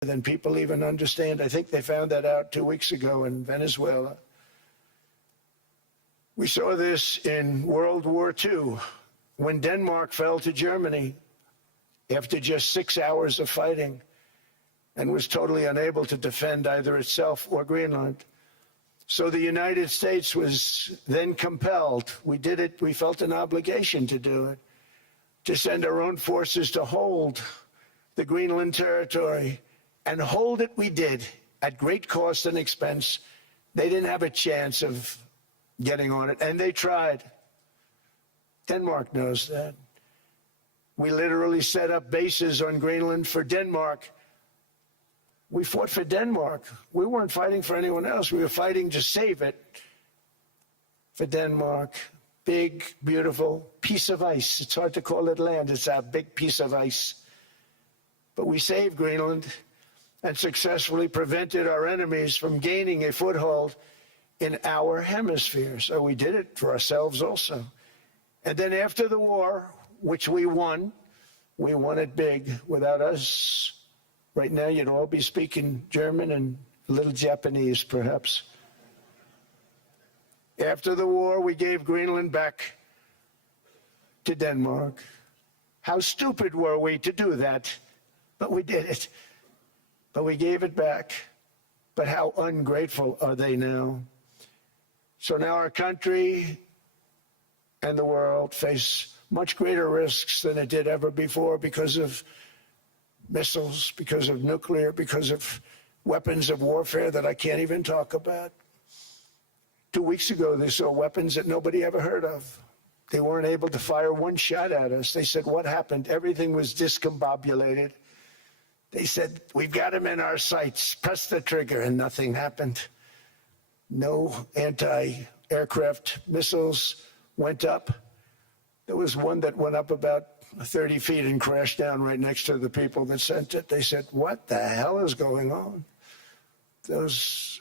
than people even understand. I think they found that out 2 weeks ago in Venezuela. We saw this in World War II when Denmark fell to Germany after just 6 hours of fighting and was totally unable to defend either itself or Greenland. So the United States was then compelled, we did it, we felt an obligation to do it, to send our own forces to hold the Greenland territory. And hold it we did, at great cost and expense. They didn't have a chance of getting on it, and they tried. Denmark knows that. We literally set up bases on Greenland for Denmark. We fought for Denmark. We weren't fighting for anyone else. We were fighting to save it for Denmark. Big, beautiful piece of ice. It's hard to call it land. It's a big piece of ice. But we saved Greenland and successfully prevented our enemies from gaining a foothold in our hemisphere. So we did it for ourselves also. And then after the war, which we won it big. Without us, right now you'd all be speaking German and a little Japanese, perhaps. After the war, we gave Greenland back to Denmark. How stupid were we to do that? But we did it. But we gave it back. But how ungrateful are they now? So now our country and the world face much greater risks than it did ever before because of missiles, because of nuclear, because of weapons of warfare that I can't even talk about. 2 weeks ago, they saw weapons that nobody ever heard of. They weren't able to fire one shot at us. They said, what happened? Everything was discombobulated. They said, we've got them in our sights. Press the trigger, and nothing happened. No anti-aircraft missiles went up. There was one that went up about 30 feet and crashed down right next to the people that sent it. They said, what the hell is going on? Those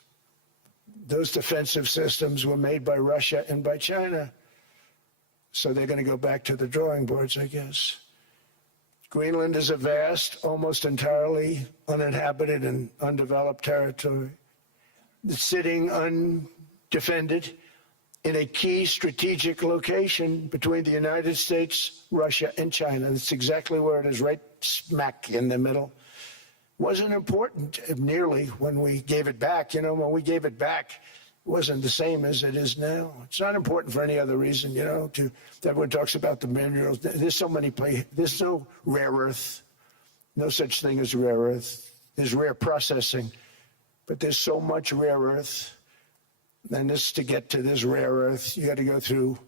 defensive systems were made by Russia and by China. So they're going to go back to the drawing boards, I guess. Greenland is a vast, almost entirely uninhabited and undeveloped territory. It's sitting undefended in a key strategic location between the United States, Russia, and China. That's exactly where it is, right smack in the middle. Wasn't important nearly when we gave it back. You know, when we gave it back, it wasn't the same as it is now. It's not important for any other reason, you know, everyone talks about the minerals. There's so many places. There's no rare earth, no such thing as rare earth. There's rare processing, but there's so much rare earth. And this, to get to this rare earth, you got to go through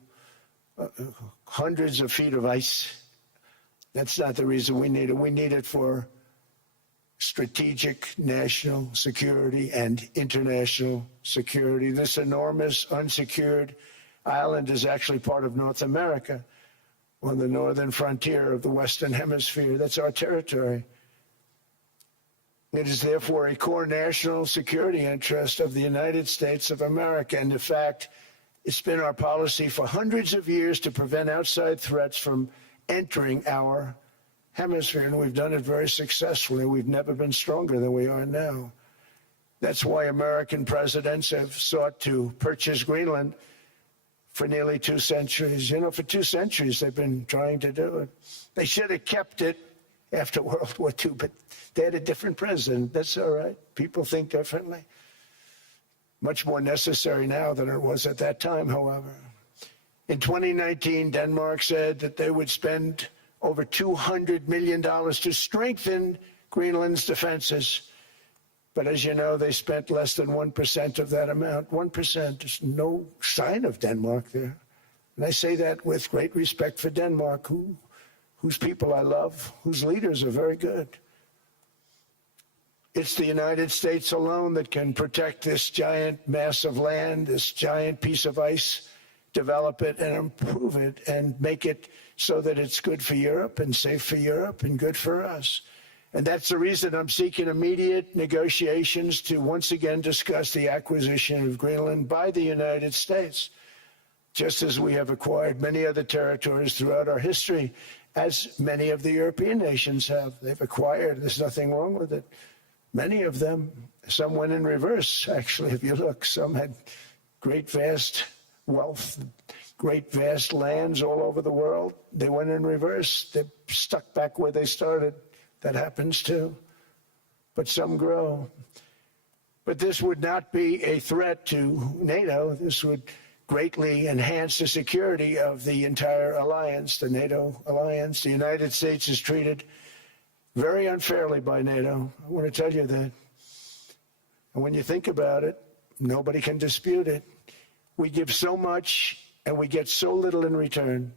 hundreds of feet of ice. That's not the reason we need it. We need it for strategic national security and international security. This enormous unsecured island is actually part of North America on the northern frontier of the Western Hemisphere. That's our territory. It is therefore a core national security interest of the United States of America. And in fact, it's been our policy for hundreds of years to prevent outside threats from entering our hemisphere, and we've done it very successfully. We've never been stronger than we are now. That's why American presidents have sought to purchase Greenland for nearly 2 centuries. You know, for 2 centuries they've been trying to do it. They should have kept it after World War II, but they had a different president. That's all right. People think differently. Much more necessary now than it was at that time, however. In 2019, Denmark said that they would spend over $200 million to strengthen Greenland's defenses. But as you know, they spent less than 1% of that amount. 1%, there's no sign of Denmark there. And I say that with great respect for Denmark, whose people I love, whose leaders are very good. It's the United States alone that can protect this giant mass of land, this giant piece of ice, develop it and improve it and make it so that it's good for Europe and safe for Europe and good for us. And that's the reason I'm seeking immediate negotiations to once again discuss the acquisition of Greenland by the United States, just as we have acquired many other territories throughout our history, as many of the European nations have. They've acquired, there's nothing wrong with it. Many of them, some went in reverse, actually, if you look. Some had great, vast wealth, great, vast lands all over the world. They went in reverse. They're stuck back where they started. That happens too. But some grow. But this would not be a threat to NATO. This would greatly enhance the security of the entire alliance, the NATO alliance. The United States is treated very unfairly by NATO. I want to tell you that. And when you think about it, nobody can dispute it. We give so much and we get so little in return.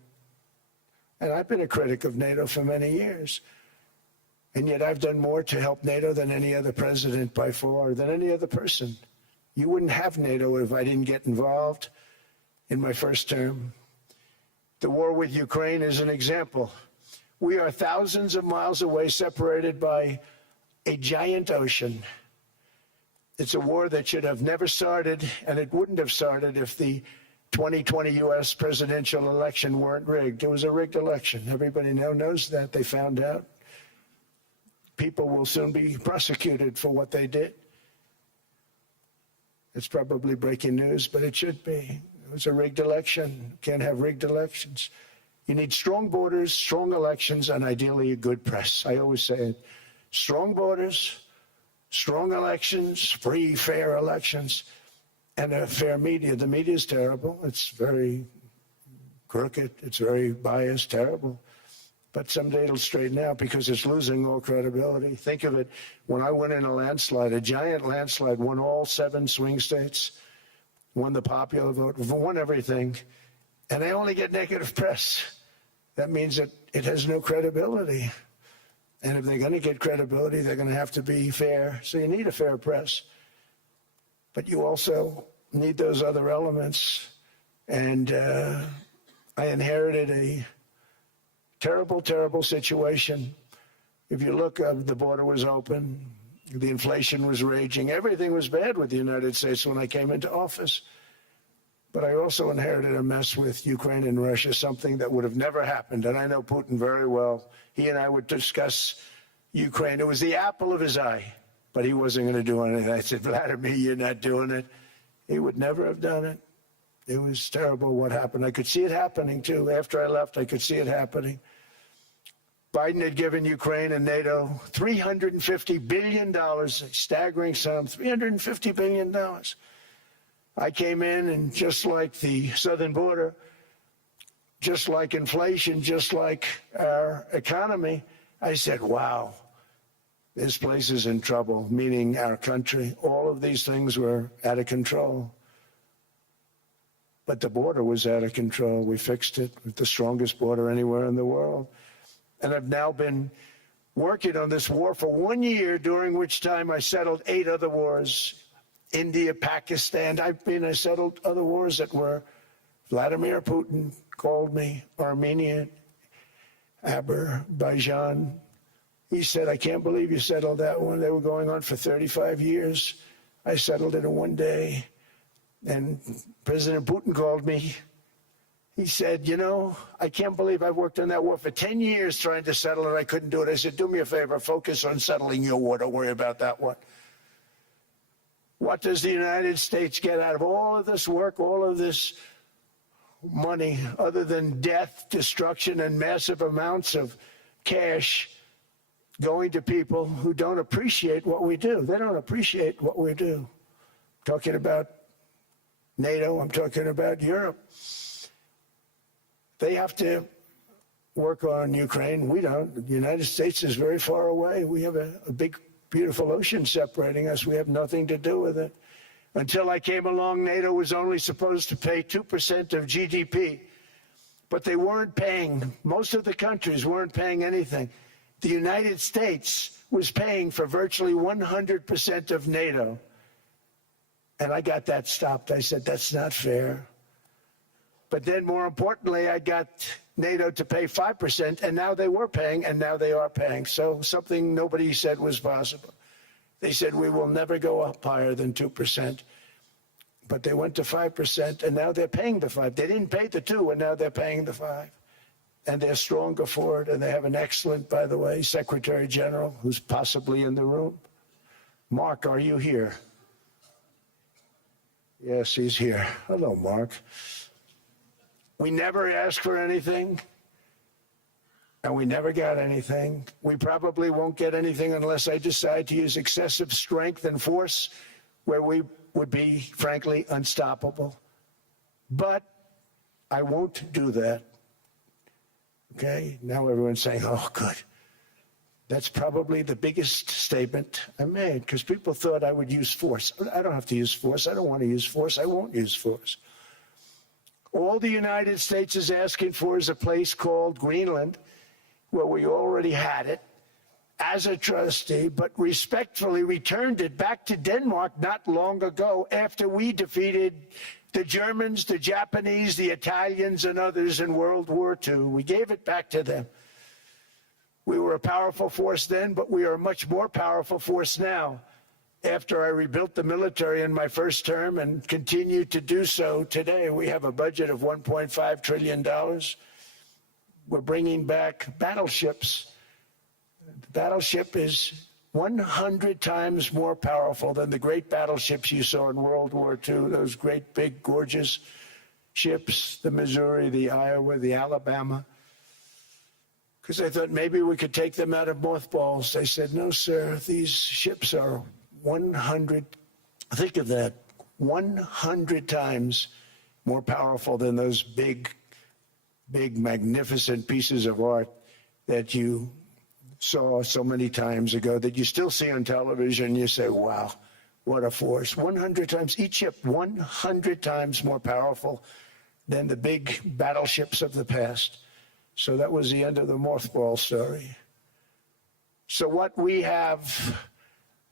And I've been a critic of NATO for many years. And yet I've done more to help NATO than any other president by far, than any other person. You wouldn't have NATO if I didn't get involved in my first term. The war with Ukraine is an example. We are thousands of miles away, separated by a giant ocean. It's a war that should have never started, and it wouldn't have started if the 2020 U.S. presidential election weren't rigged. It was a rigged election. Everybody now knows that. They found out. People will soon be prosecuted for what they did. It's probably breaking news, but it should be. It was a rigged election. You can't have rigged elections. You need strong borders, strong elections, and ideally a good press. I always say it. Strong borders, strong elections, free, fair elections, and a fair media. The media is terrible. It's very crooked. It's very biased, terrible. But someday it'll straighten out because it's losing all credibility. Think of it. When I went in a landslide, a giant landslide, won all 7 swing states, won the popular vote, won everything, and they only get negative press. That means that it has no credibility. And if they're going to get credibility, they're going to have to be fair. So you need a fair press. But you also need those other elements. And I inherited a terrible, terrible situation. If you look, the border was open. The inflation was raging. Everything was bad with the United States when I came into office. But I also inherited a mess with Ukraine and Russia, something that would have never happened. And I know Putin very well. He and I would discuss Ukraine. It was the apple of his eye, but he wasn't going to do anything. I said, Vladimir, you're not doing it. He would never have done it. It was terrible what happened. I could see it happening, too. After I left, I could see it happening. Biden had given Ukraine and NATO $350 billion, a staggering sum, $350 billion. I came in, and just like the southern border, just like inflation, just like our economy, I said, wow, this place is in trouble, meaning our country. All of these things were out of control. But the border was out of control. We fixed it with the strongest border anywhere in the world. And I've now been working on this war for 1 year, during which time I settled 8 other wars. India, Pakistan. I settled other wars that were Vladimir Putin called me, Armenia, Azerbaijan. He said, I can't believe you settled that one. They were going on for 35 years. I settled it in 1 day. And President Putin called me. He said, you know, I can't believe I've worked on that war for 10 years trying to settle it. I couldn't do it. I said, do me a favor, focus on settling your war. Don't worry about that one. What does the United States get out of all of this work, all of this money, other than death, destruction, and massive amounts of cash going to people who don't appreciate what we do? They don't appreciate what we do. I'm talking about NATO, I'm talking about Europe. They have to work on Ukraine. We don't. The United States is very far away. We have a big, beautiful ocean separating us. We have nothing to do with it. Until I came along, NATO was only supposed to pay 2% of GDP. But they weren't paying. Most of the countries weren't paying anything. The United States was paying for virtually 100% of NATO. And I got that stopped. I said, that's not fair. But then, more importantly, I got NATO to pay 5%, and now they were paying, and now they are paying. So something nobody said was possible. They said, we will never go up higher than 2%. But they went to 5%, and now they're paying the 5%. They didn't pay the 2%, and now they're paying the 5%. And they're stronger for it, and they have an excellent, by the way, Secretary General, who's possibly in the room. Mark, are you here? Yes, he's here. Hello, Mark. We never asked for anything, and we never got anything. We probably won't get anything unless I decide to use excessive strength and force where we would be, frankly, unstoppable. But I won't do that. Okay? Now everyone's saying, oh, good. That's probably the biggest statement I made, because people thought I would use force. I don't have to use force. I don't want to use force. I won't use force. All the United States is asking for is a place called Greenland, where we already had it as a trustee, but respectfully returned it back to Denmark not long ago after we defeated the Germans, the Japanese, the Italians, and others in World War II. We gave it back to them. We were a powerful force then, but we are a much more powerful force now. After I rebuilt the military in my first term and continue to do so today, we have a budget of $1.5 trillion. We're bringing back battleships. The battleship is 100 times more powerful than the great battleships you saw in World War II, those great, big, gorgeous ships, the Missouri, the Iowa, the Alabama. Because I thought maybe we could take them out of mothballs. They said, no, sir, these ships are 100, think of that, 100 times more powerful than those big, magnificent pieces of art that you saw so many times ago, that you still see on television. You say, wow, what a force. 100 times, each ship 100 times more powerful than the big battleships of the past. So that was the end of the mothball story. So what we have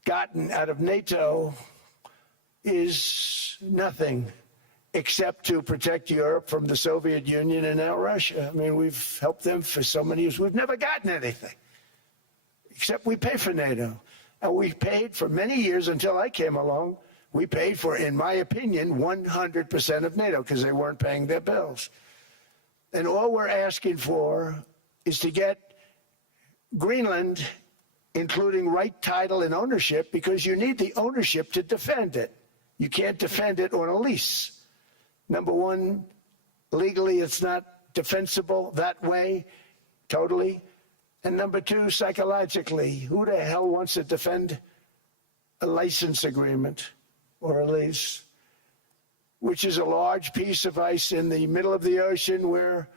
gotten out of NATO is nothing except to protect Europe from the Soviet Union and now Russia. I mean, we've helped them for so many years. We've never gotten anything, except we pay for NATO. And we paid for many years until I came along. We paid for, in my opinion, 100% of NATO because they weren't paying their bills. And all we're asking for is to get Greenland, including right title and ownership, because you need the ownership to defend it. You can't defend it on a lease. Number one, legally it's not defensible that way, totally. And number two, psychologically, who the hell wants to defend a license agreement or a lease, which is a large piece of ice in the middle of the ocean where,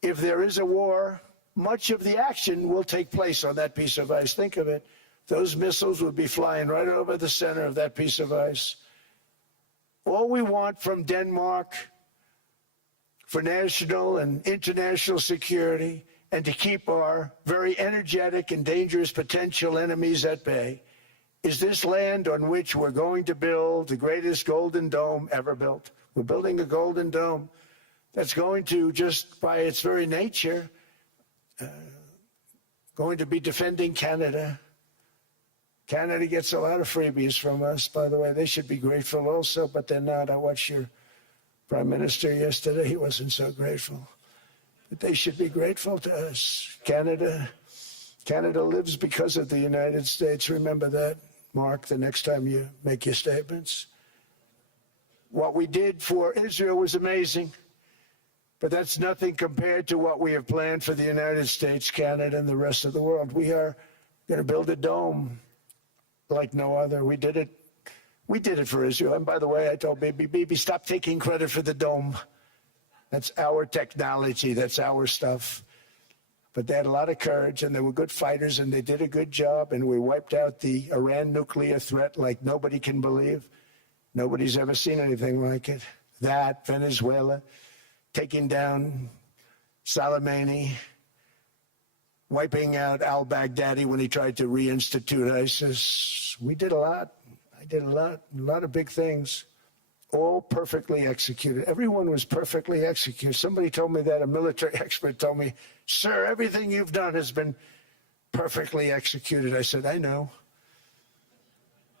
if there is a war, much of the action will take place on that piece of ice. Think of it. Those missiles would be flying right over the center of that piece of ice. All we want from Denmark for national and international security and to keep our very energetic and dangerous potential enemies at bay is this land on which we're going to build the greatest golden dome ever built. We're building a golden dome that's going to, just by its very nature, going to be defending Canada. Canada gets a lot of freebies from us, by the way. They should be grateful also, but they're not. I watched your Prime Minister yesterday. He wasn't so grateful. But they should be grateful to us. Canada lives because of the United States. Remember that, Mark, the next time you make your statements. What we did for Israel was amazing, but that's nothing compared to what we have planned for the United States, Canada, and the rest of the world. We are going to build a dome like no other. We did it for Israel. And by the way, I told Bibi, stop taking credit for the dome. That's our technology. That's our stuff. But they had a lot of courage, and they were good fighters, and they did a good job, and we wiped out the Iran nuclear threat like nobody can believe. Nobody's ever seen anything like it. That, Venezuela, taking down Soleimani, wiping out al-Baghdadi when he tried to reinstitute ISIS. We did a lot. I did a lot of big things, all perfectly executed. Everyone was perfectly executed. Somebody told me that, a military expert told me, sir, everything you've done has been perfectly executed. I said, I know.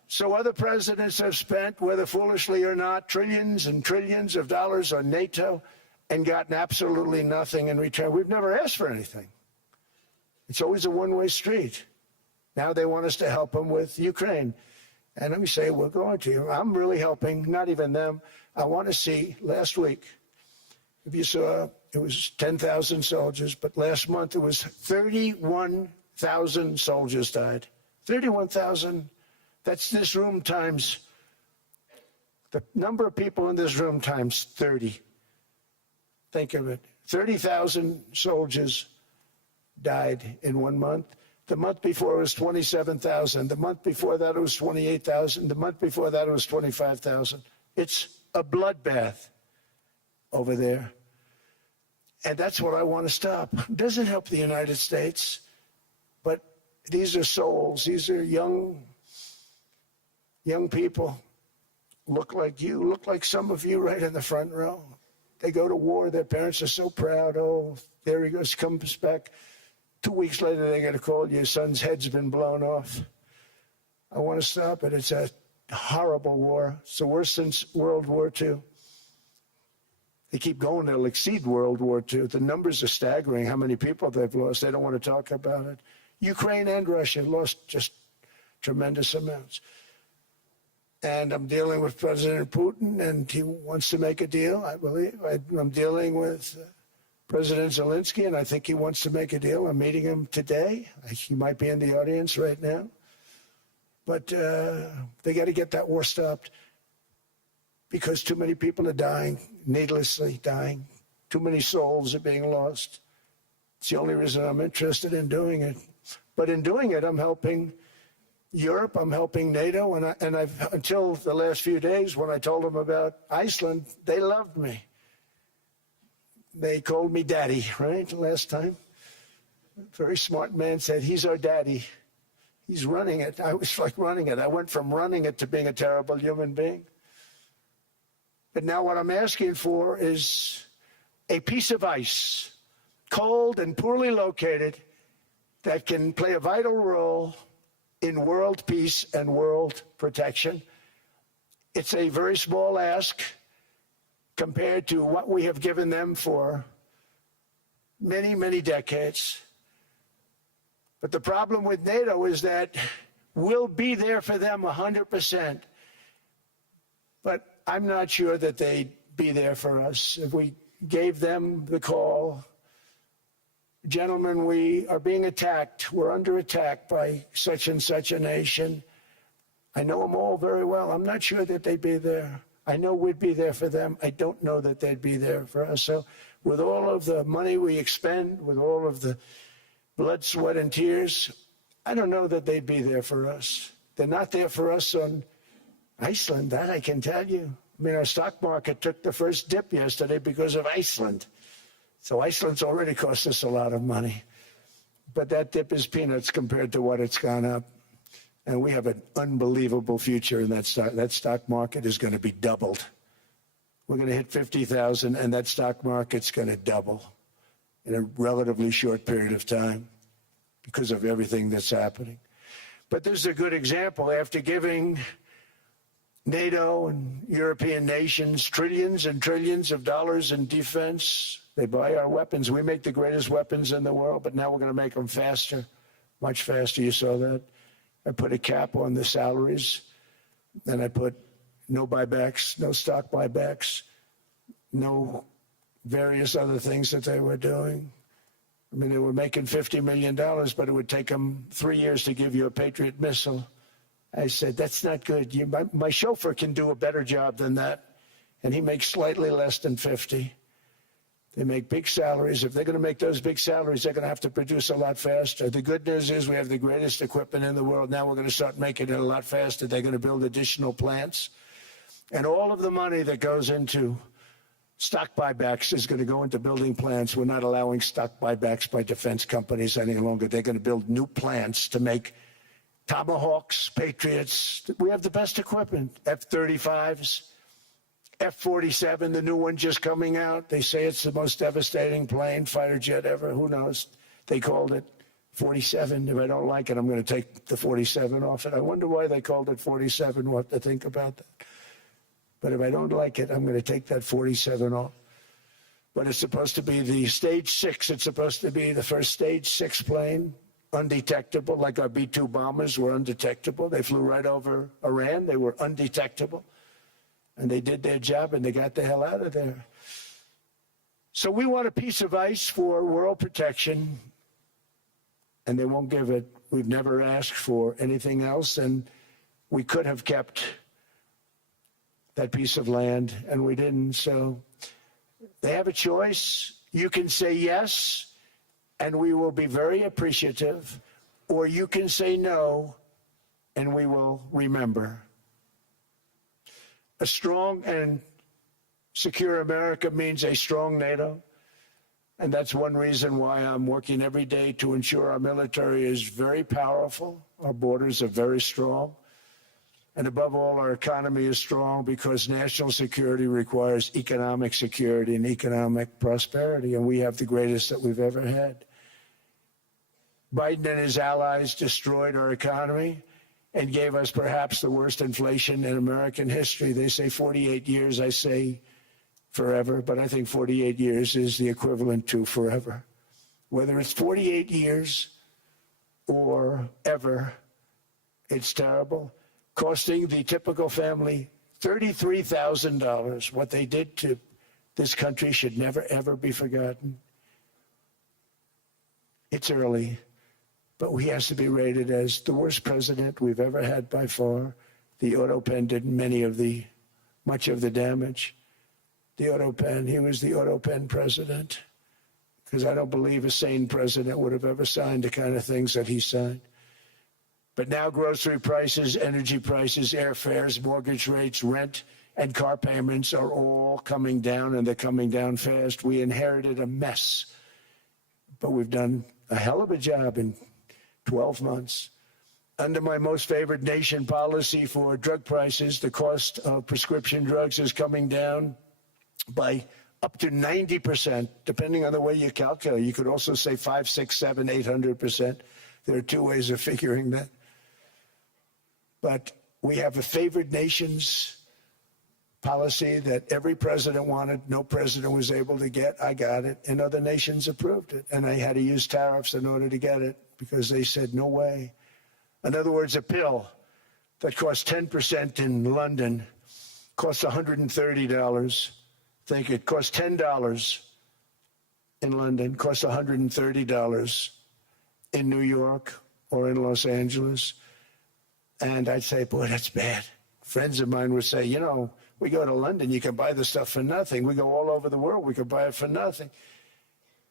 So other presidents have spent, whether foolishly or not, trillions and trillions of dollars on NATO and gotten absolutely nothing in return. We've never asked for anything. It's always a one-way street. Now they want us to help them with Ukraine. And let me say, we're going to. I'm really helping, not even them. I want to see, last week, if you saw, it was 10,000 soldiers, but last month it was 31,000 soldiers died. 31,000, that's this room times, the number of people in this room times 30. Think of it. 30,000 soldiers died in 1 month. The month before it was 27,000. The month before that it was 28,000. The month before that it was 25,000. It's a bloodbath over there. And that's what I want to stop. It doesn't help the United States, but these are souls. These are young people. Look like you, look like some of you right in the front row. They go to war. Their parents are so proud. Oh, there he goes, comes back. 2 weeks later, they get a call, your son's head's been blown off. I want to stop it. It's a horrible war. It's the worst since World War II. They keep going, they'll exceed World War II. The numbers are staggering, how many people they've lost. They don't want to talk about it. Ukraine and Russia lost just tremendous amounts. And I'm dealing with President Putin, and he wants to make a deal, I believe. I'm dealing with President Zelensky, and I think he wants to make a deal. I'm meeting him today. He might be in the audience right now. But they got to get that war stopped because too many people are dying, needlessly dying. Too many souls are being lost. It's the only reason I'm interested in doing it. But in doing it, I'm helping Europe, I'm helping NATO, and I've until the last few days when I told them about Iceland, they loved me. They called me daddy, right, last time. A very smart man said, he's our daddy. He's running it. I was like running it. I went from running it to being a terrible human being. But now what I'm asking for is a piece of ice, cold and poorly located, that can play a vital role in world peace and world protection. It's a very small ask compared to what we have given them for many, many decades. But the problem with NATO is that we'll be there for them 100%. But I'm not sure that they'd be there for us. If we gave them the call, gentlemen, we are being attacked. We're under attack by such and such a nation. I know them all very well. I'm not sure that they'd be there. I know we'd be there for them. I don't know that they'd be there for us. So with all of the money we expend, with all of the blood, sweat, and tears, I don't know that they'd be there for us. They're not there for us on Iceland, that I can tell you. I mean, our stock market took the first dip yesterday because of Iceland. So Iceland's already cost us a lot of money. But that dip is peanuts compared to what it's gone up. And we have an unbelievable future in that stock. That stock market is going to be doubled. We're going to hit 50,000, and that stock market's going to double in a relatively short period of time because of everything that's happening. But this is a good example. After giving NATO and European nations trillions and trillions of dollars in defense, they buy our weapons. We make the greatest weapons in the world, but now we're going to make them faster, much faster. You saw that. I put a cap on the salaries, and I put no buybacks, no stock buybacks, no various other things that they were doing. I mean, they were making $50 million, but it would take them 3 years to give you a Patriot missile. I said, that's not good. My chauffeur can do a better job than that, and he makes slightly less than 50. They make big salaries. If they're going to make those big salaries, they're going to have to produce a lot faster. The good news is we have the greatest equipment in the world. Now we're going to start making it a lot faster. They're going to build additional plants. And all of the money that goes into stock buybacks is going to go into building plants. We're not allowing stock buybacks by defense companies any longer. They're going to build new plants to make Tomahawks, Patriots. We have the best equipment, F-35s. F-47, the new one just coming out. They say it's the most devastating plane, fighter jet ever. Who knows? They called it 47. If I don't like it, I'm going to take the 47 off it. I wonder why they called it 47. We'll have to think about that. But if I don't like it, I'm going to take that 47 off. But it's supposed to be the Stage 6. It's supposed to be the first Stage 6 plane. undetectable, like our B-2 bombers were undetectable. They flew right over Iran. They were undetectable. And they did their job, and they got the hell out of there. So we want a piece of ice for world protection, and they won't give it. We've never asked for anything else, and we could have kept that piece of land, and we didn't. So they have a choice. You can say yes, and we will be very appreciative, or you can say no, and we will remember. A strong and secure America means a strong NATO, and that's one reason why I'm working every day to ensure our military is very powerful, our borders are very strong, and above all, our economy is strong, because national security requires economic security and economic prosperity, and we have the greatest that we've ever had. Biden and his allies destroyed our economy and gave us perhaps the worst inflation in American history. They say 48 years, I say forever, but I think 48 years is the equivalent to forever. Whether it's 48 years or ever, it's terrible, costing the typical family $33,000. What they did to this country should never, ever be forgotten. It's early, but he has to be rated as the worst president we've ever had by far. The auto pen did much of the damage. The auto pen, he was the auto pen president, because I don't believe a sane president would have ever signed the kind of things that he signed. But now grocery prices, energy prices, airfares, mortgage rates, rent, and car payments are all coming down, and they're coming down fast. We inherited a mess, but we've done a hell of a job in 12 months. Under my most favored nation policy for drug prices, the cost of prescription drugs is coming down by up to 90%, depending on the way you calculate. You could also say 5, 6, 7, 800%. There are two ways of figuring that. But we have a favored nations policy that every president wanted, no president was able to get. I got it, and other nations approved it. And I had to use tariffs in order to get it, because they said, no way. In other words, a pill that costs 10% in London costs $130. Think it costs $10 in London, costs $130 in New York or in Los Angeles. And I'd say, boy, that's bad. Friends of mine would say, you know, we go to London, you can buy the stuff for nothing. We go all over the world, we could buy it for nothing.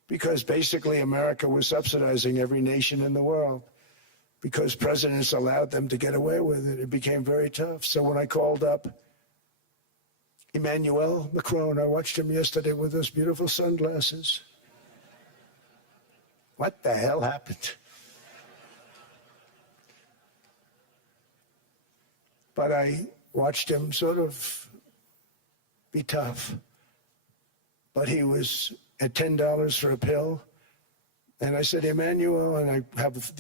Because basically America was subsidizing every nation in the world, because presidents allowed them to get away with it. It became very tough. So when I called up Emmanuel Macron, I watched him yesterday with those beautiful sunglasses. What the hell happened? But I watched him sort of be tough. But he was at $10 for a pill. And I said, Emmanuel, and I have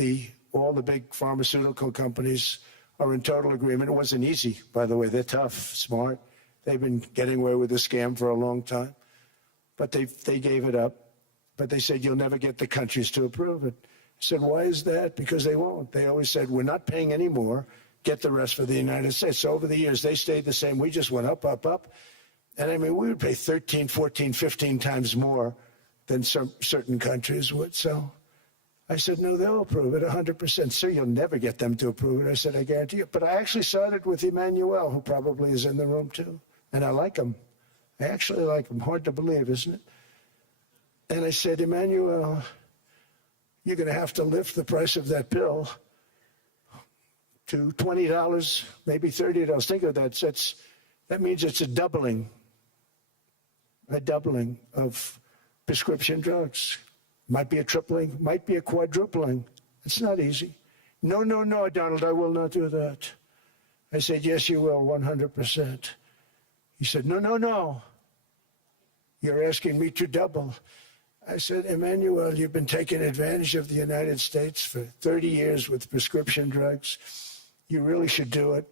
all the big pharmaceutical companies are in total agreement. It wasn't easy, by the way. They're tough, smart. They've been getting away with the scam for a long time. But they gave it up. But they said, you'll never get the countries to approve it. I said, why is that? Because they won't. They always said, we're not paying any more. Get the rest for the United States. So over the years, they stayed the same. We just went up, up, up. And I mean, we would pay 13, 14, 15 times more than some certain countries would. So I said, no, they'll approve it 100%. Sir, you'll never get them to approve it. I said, I guarantee you. But I actually started with Emmanuel, who probably is in the room too. And I like him. I actually like him. Hard to believe, isn't it? And I said, Emmanuel, you're going to have to lift the price of that pill to $20, maybe $30. Think of that. That means it's a doubling of prescription drugs. Might be a tripling, might be a quadrupling. It's not easy. No, no, no, Donald, I will not do that. I said, yes, you will, 100%. He said, no, no, no. You're asking me to double. I said, Emmanuel, you've been taking advantage of the United States for 30 years with prescription drugs. You really should do it,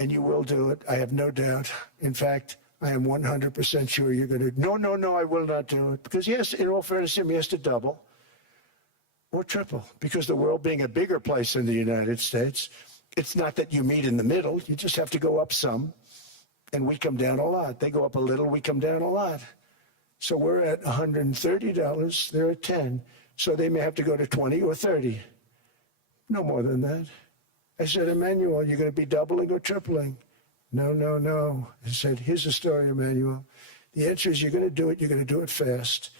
and you will do it. I have no doubt. In fact, I am 100% sure you're going to. No, no, no, I will not do it. Because, yes, in all fairness, he has to double. or triple, because the world being a bigger place than the United States, it's not that you meet in the middle. You just have to go up some, and we come down a lot. They go up a little, we come down a lot. So we're at $130, they're at 10. So they may have to go to 20 or 30. No more than that. I said, Emmanuel, you're going to be doubling or tripling? No, no, no. I said, here's the story, Emmanuel. The answer is you're going to do it fast.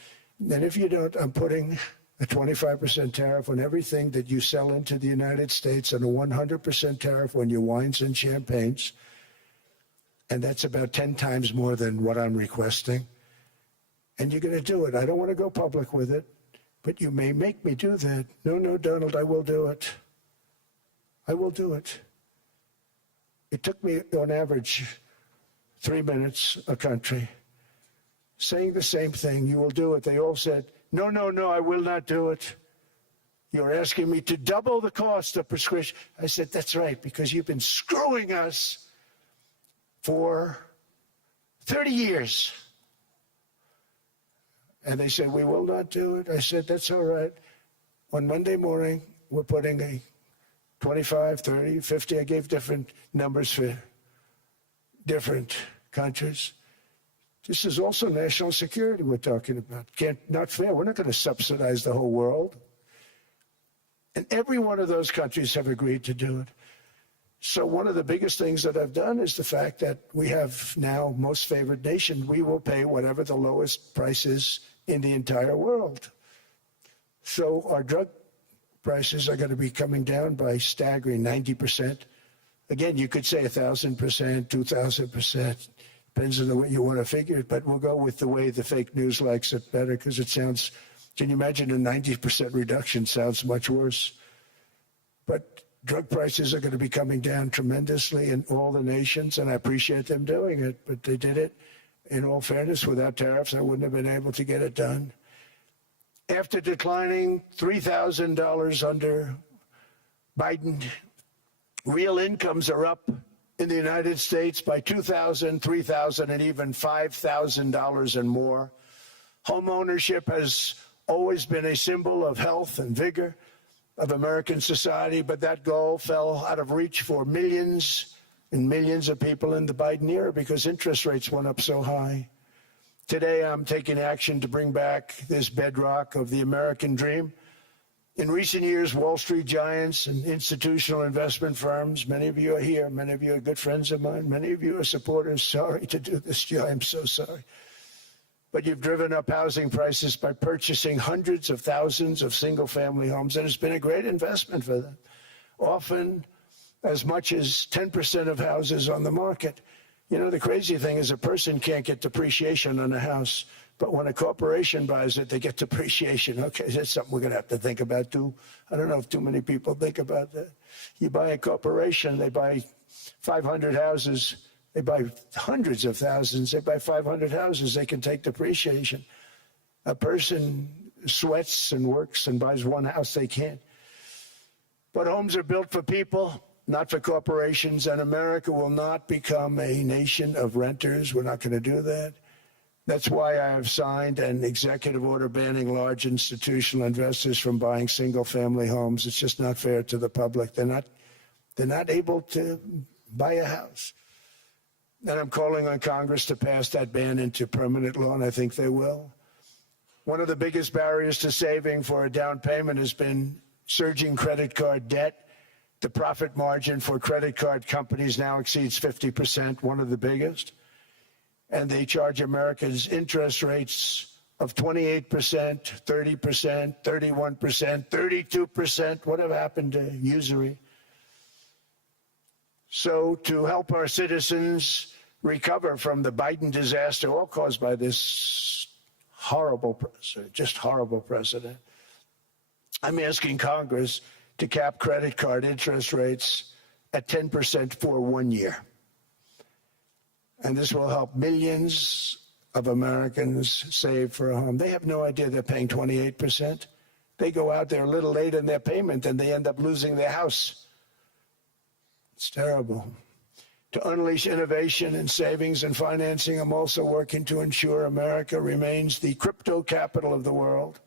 And if you don't, I'm putting a 25% tariff on everything that you sell into the United States and a 100% tariff on your wines and champagnes. And that's about 10 times more than what I'm requesting. And you're going to do it. I don't want to go public with it, but you may make me do that. No, no, Donald, I will do it. I will do it. It took me, on average, 3 minutes a country saying the same thing. You will do it. They all said, no, no, no, I will not do it. You're asking me to double the cost of prescription. I said, that's right, because you've been screwing us for 30 years. And they said, we will not do it. I said, that's all right. On Monday morning, we're putting a 25, 30, 50. I gave different numbers for different countries. This is also national security we're talking about. Not fair. We're not going to subsidize the whole world. And every one of those countries have agreed to do it. So one of the biggest things that I've done is the fact that we have now most favored nation. We will pay whatever the lowest price is in the entire world. So our drug prices are going to be coming down by staggering 90%. Again, you could say 1,000%, 2,000%. Depends on the way you want to figure it, but we'll go with the way the fake news likes it better, because it sounds, can you imagine a 90% reduction sounds much worse. But drug prices are going to be coming down tremendously in all the nations, and I appreciate them doing it, but they did it. In all fairness, without tariffs, I wouldn't have been able to get it done. After declining $3,000 under Biden, real incomes are up in the United States by $2,000, $3,000, and even $5,000 and more. Home ownership has always been a symbol of health and vigor of American society, but that goal fell out of reach for millions and millions of people in the Biden era because interest rates went up so high. Today, I'm taking action to bring back this bedrock of the American dream. In recent years, Wall Street giants and institutional investment firms, many of you are here, many of you are good friends of mine, many of you are supporters. Sorry to do this, Joe, I'm so sorry. But you've driven up housing prices by purchasing hundreds of thousands of single-family homes, and it's been a great investment for them. Often as much as 10% of houses on the market. You know, the crazy thing is a person can't get depreciation on a house, but when a corporation buys it, they get depreciation. Okay, that's something we're going to have to think about, too. I don't know if too many people think about that. You buy a corporation, they buy 500 houses. They buy hundreds of thousands. They buy 500 houses. They can take depreciation. A person sweats and works and buys one house, they can't. But homes are built for people, not for corporations, and America will not become a nation of renters. We're not going to do that. That's why I have signed an executive order banning large institutional investors from buying single-family homes. It's just not fair to the public. They're not able to buy a house. And I'm calling on Congress to pass that ban into permanent law, and I think they will. One of the biggest barriers to saving for a down payment has been surging credit card debt. The profit margin for credit card companies now exceeds 50%, one of the biggest. And they charge Americans interest rates of 28%, 30%, 31%, 32%. Whatever happened to usury? So to help our citizens recover from the Biden disaster, all caused by this horrible president, just horrible president, I'm asking Congress to cap credit card interest rates at 10% for 1 year. And this will help millions of Americans save for a home. They have no idea they're paying 28%. They go out there a little late in their payment and they end up losing their house. It's terrible. To unleash innovation in savings and financing, I'm also working to ensure America remains the crypto capital of the world.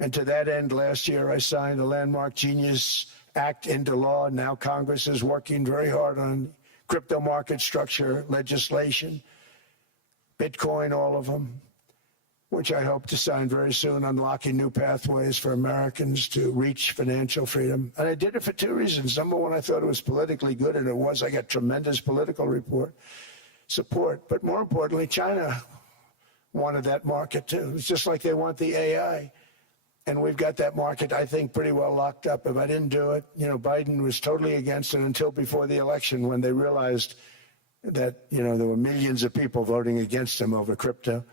And to that end, last year I signed the landmark Genius Act into law. Now Congress is working very hard on crypto market structure legislation, Bitcoin, all of them, which I hope to sign very soon, unlocking new pathways for Americans to reach financial freedom. And I did it for two reasons. Number one, I thought it was politically good, and it was. I got tremendous political support. But more importantly, China wanted that market too. It's just like they want the AI. And we've got that market, I think, pretty well locked up. If I didn't do it, Biden was totally against it until before the election, when they realized that, there were millions of people voting against him over crypto.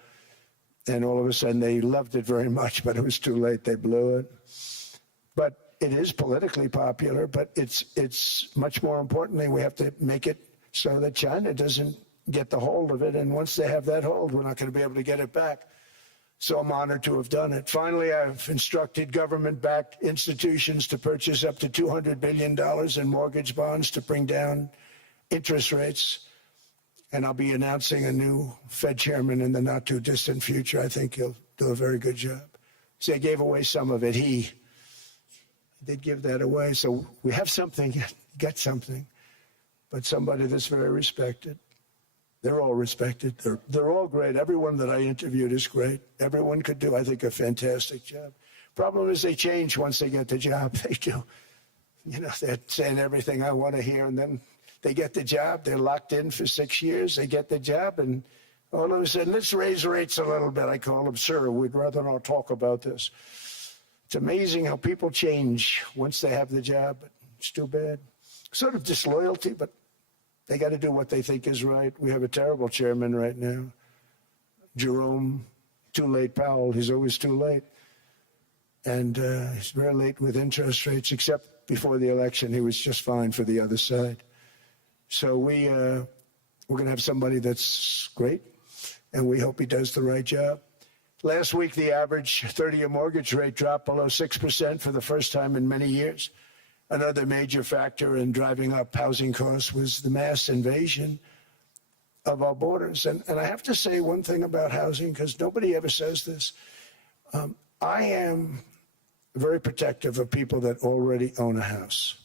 And all of a sudden they loved it very much, but it was too late. They blew it. But it is politically popular, but it's much more importantly, we have to make it so that China doesn't get the hold of it. And once they have that hold, we're not going to be able to get it back. So I'm honored to have done it. Finally, I've instructed government-backed institutions to purchase up to $200 billion in mortgage bonds to bring down interest rates. And I'll be announcing a new Fed chairman in the not-too-distant future. I think he'll do a very good job. See, I gave away some of it. He did give that away. So we have something, get something, but somebody that's very respected. They're all respected. They're all great. Everyone that I interviewed is great. Everyone could do, I think, a fantastic job. Problem is they change once they get the job. They do. They're saying everything I want to hear, and then they get the job. They're locked in for 6 years. They get the job, and all of a sudden, let's raise rates a little bit. I call them, sir, we'd rather not talk about this. It's amazing how people change once they have the job, but it's too bad. Sort of disloyalty, but they got to do what they think is right. We have a terrible chairman right now, Jerome Too Late Powell. He's always too late. And he's very late with interest rates, except before the election. He was just fine for the other side. So we're going to have somebody that's great, and we hope he does the right job. Last week, the average 30-year mortgage rate dropped below 6% for the first time in many years. Another major factor in driving up housing costs was the mass invasion of our borders. And I have to say one thing about housing, because nobody ever says this. I am very protective of people that already own a house,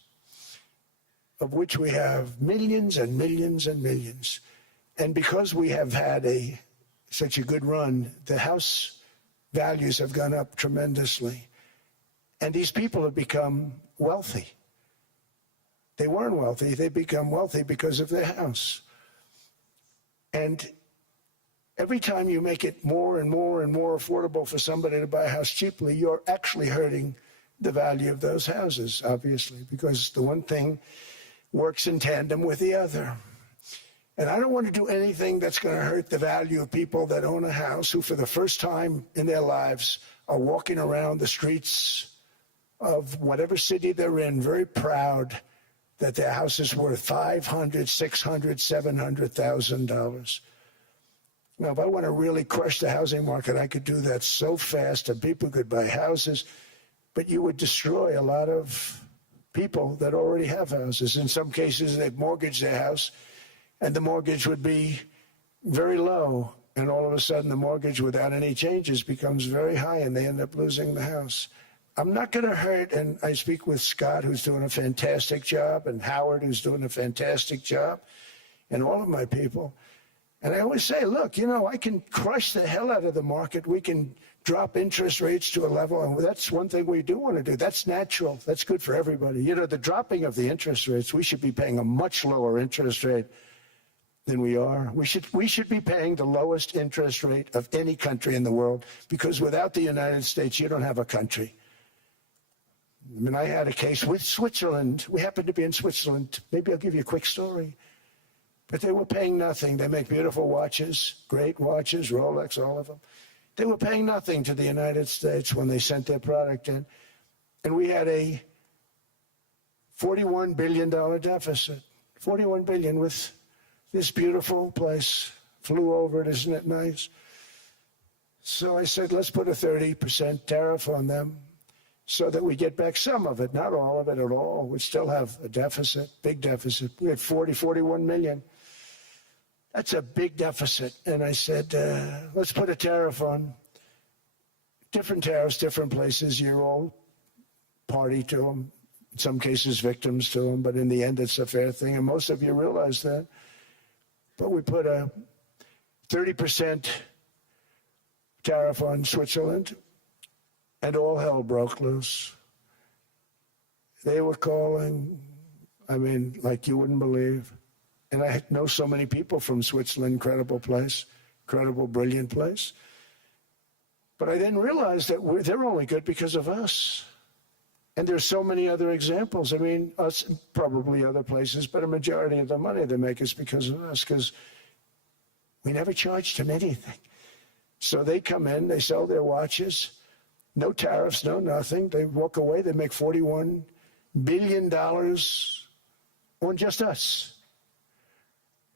of which we have millions and millions and millions. And because we have had such a good run, the house values have gone up tremendously. And these people have become wealthy. They weren't wealthy. They become wealthy because of their house. And every time you make it more and more and more affordable for somebody to buy a house cheaply, you're actually hurting the value of those houses, obviously, because the one thing works in tandem with the other. And I don't want to do anything that's going to hurt the value of people that own a house, who for the first time in their lives are walking around the streets of whatever city they're in, very proud that their house is worth $500,000, $600,000, $700,000. Now, if I want to really crush the housing market, I could do that so fast, and people could buy houses, but you would destroy a lot of people that already have houses. In some cases, they've mortgaged their house, and the mortgage would be very low, and all of a sudden the mortgage without any changes becomes very high, and they end up losing the house. I'm not going to hurt, and I speak with Scott, who's doing a fantastic job, and Howard, who's doing a fantastic job, and all of my people. And I always say, look, I can crush the hell out of the market. We can drop interest rates to a level, and that's one thing we do want to do. That's natural. That's good for everybody. The dropping of the interest rates, we should be paying a much lower interest rate than we are. We should be paying the lowest interest rate of any country in the world, because without the United States, you don't have a country. I mean, I had a case with Switzerland. We happened to be in Switzerland. Maybe I'll give you a quick story. But they were paying nothing. They make beautiful watches, great watches, Rolex, all of them. They were paying nothing to the United States when they sent their product in. And we had a $41 billion deficit. $41 billion with this beautiful place. Flew over it, isn't it nice? So I said, let's put a 30% tariff on them, so that we get back some of it, not all of it at all. We still have a deficit, big deficit. We had 41 million. That's a big deficit. And I said, let's put a tariff on different tariffs, different places. You're all party to them. In some cases, victims to them. But in the end, it's a fair thing. And most of you realize that. But we put a 30% tariff on Switzerland, and all hell broke loose. They were calling, I mean, like you wouldn't believe. And I know so many people from Switzerland, incredible place, incredible, brilliant place. But I didn't realize that they're only good because of us. And there's so many other examples. I mean, us, probably other places, but a majority of the money they make is because of us, because we never charged them anything. So they come in, they sell their watches, no tariffs, no nothing. They walk away, they make $41 billion on just us.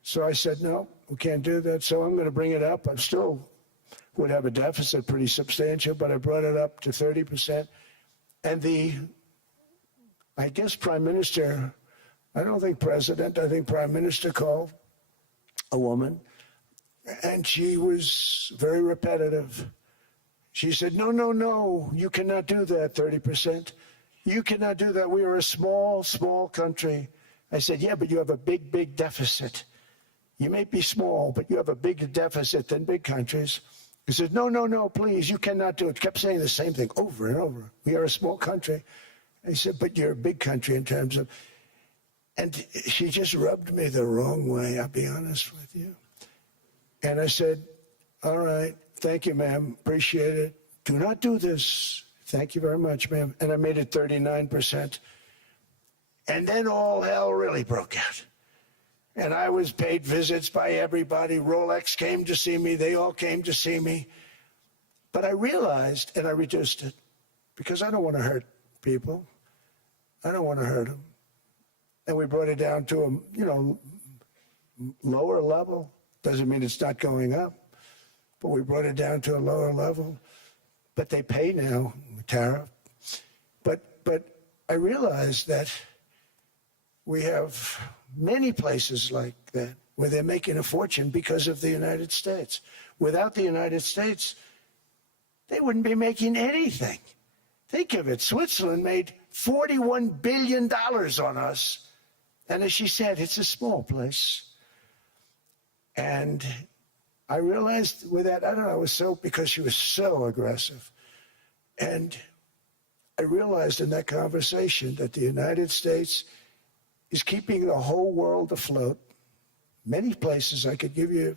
So I said, no, we can't do that. So I'm going to bring it up. I still would have a deficit pretty substantial, but I brought it up to 30%. And I guess Prime Minister, I don't think President, I think Prime Minister called a woman, and she was very repetitive. She said, no, no, no, you cannot do that, 30%. You cannot do that. We are a small, small country. I said, yeah, but you have a big, big deficit. You may be small, but you have a bigger deficit than big countries. He said, no, no, no, please, you cannot do it. Kept saying the same thing over and over. We are a small country. I said, but you're a big country in terms of... And she just rubbed me the wrong way, I'll be honest with you. And I said, all right, thank you, ma'am, appreciate it. Do not do this. Thank you very much, ma'am. And I made it 39%. And then all hell really broke out. And I was paid visits by everybody. Rolex came to see me. They all came to see me. But I realized, and I reduced it, because I don't want to hurt people. I don't want to hurt them. And we brought it down to a, lower level. Doesn't mean it's not going up. But we brought it down to a lower level. But they pay now, tariff. But I realized that we have many places like that where they're making a fortune because of the United States. Without the United States, they wouldn't be making anything. Think of it. Switzerland made $41 billion on us. And as she said, it's a small place. And I realized with that, I don't know, because she was so aggressive. And I realized in that conversation that the United States is keeping the whole world afloat. Many places, I could give you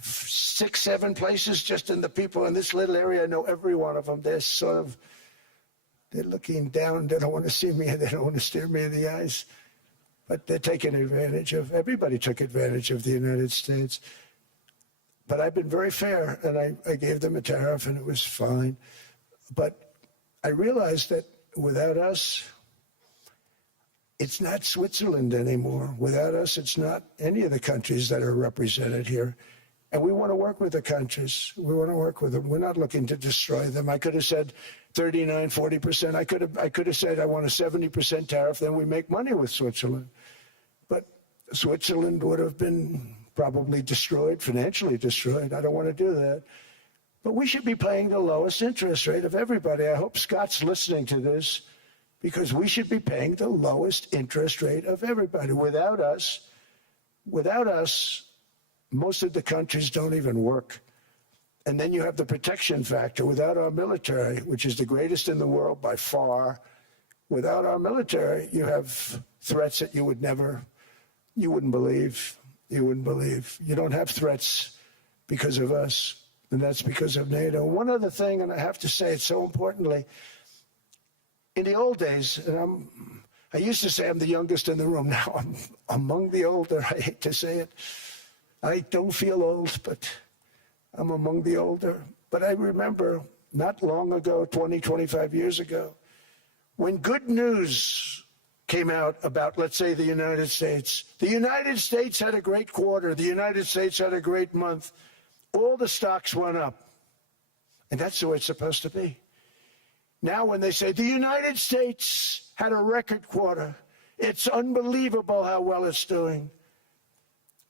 6, 7 places just in the people in this little area. I know every one of them. They're looking down. They don't want to see me, and they don't want to stare me in the eyes. But they're taking advantage of, everybody took advantage of the United States. But I've been very fair, and I gave them a tariff, and it was fine. But I realized that without us, it's not Switzerland anymore. Without us, it's not any of the countries that are represented here. And we want to work with the countries. We want to work with them. We're not looking to destroy them. I could have said 39, 40%. I could have said I want a 70% tariff, then we make money with Switzerland. But Switzerland would have been probably destroyed, financially destroyed. I don't want to do that. But we should be paying the lowest interest rate of everybody. I hope Scott's listening to this, because we should be paying the lowest interest rate of everybody. Without us, most of the countries don't even work. And then you have the protection factor. Without our military, which is the greatest in the world by far, without our military, you have threats that you wouldn't believe. You wouldn't believe. You don't have threats because of us, and that's because of NATO. One other thing, and I have to say it so importantly, in the old days, and I used to say I'm the youngest in the room. Now I'm among the older. I hate to say it. I don't feel old, but I'm among the older. But I remember not long ago, 20, 25 years ago, when good news came out about, let's say, the United States. The United States had a great quarter. The United States had a great month. All the stocks went up. And that's the way it's supposed to be. Now when they say the United States had a record quarter, it's unbelievable how well it's doing,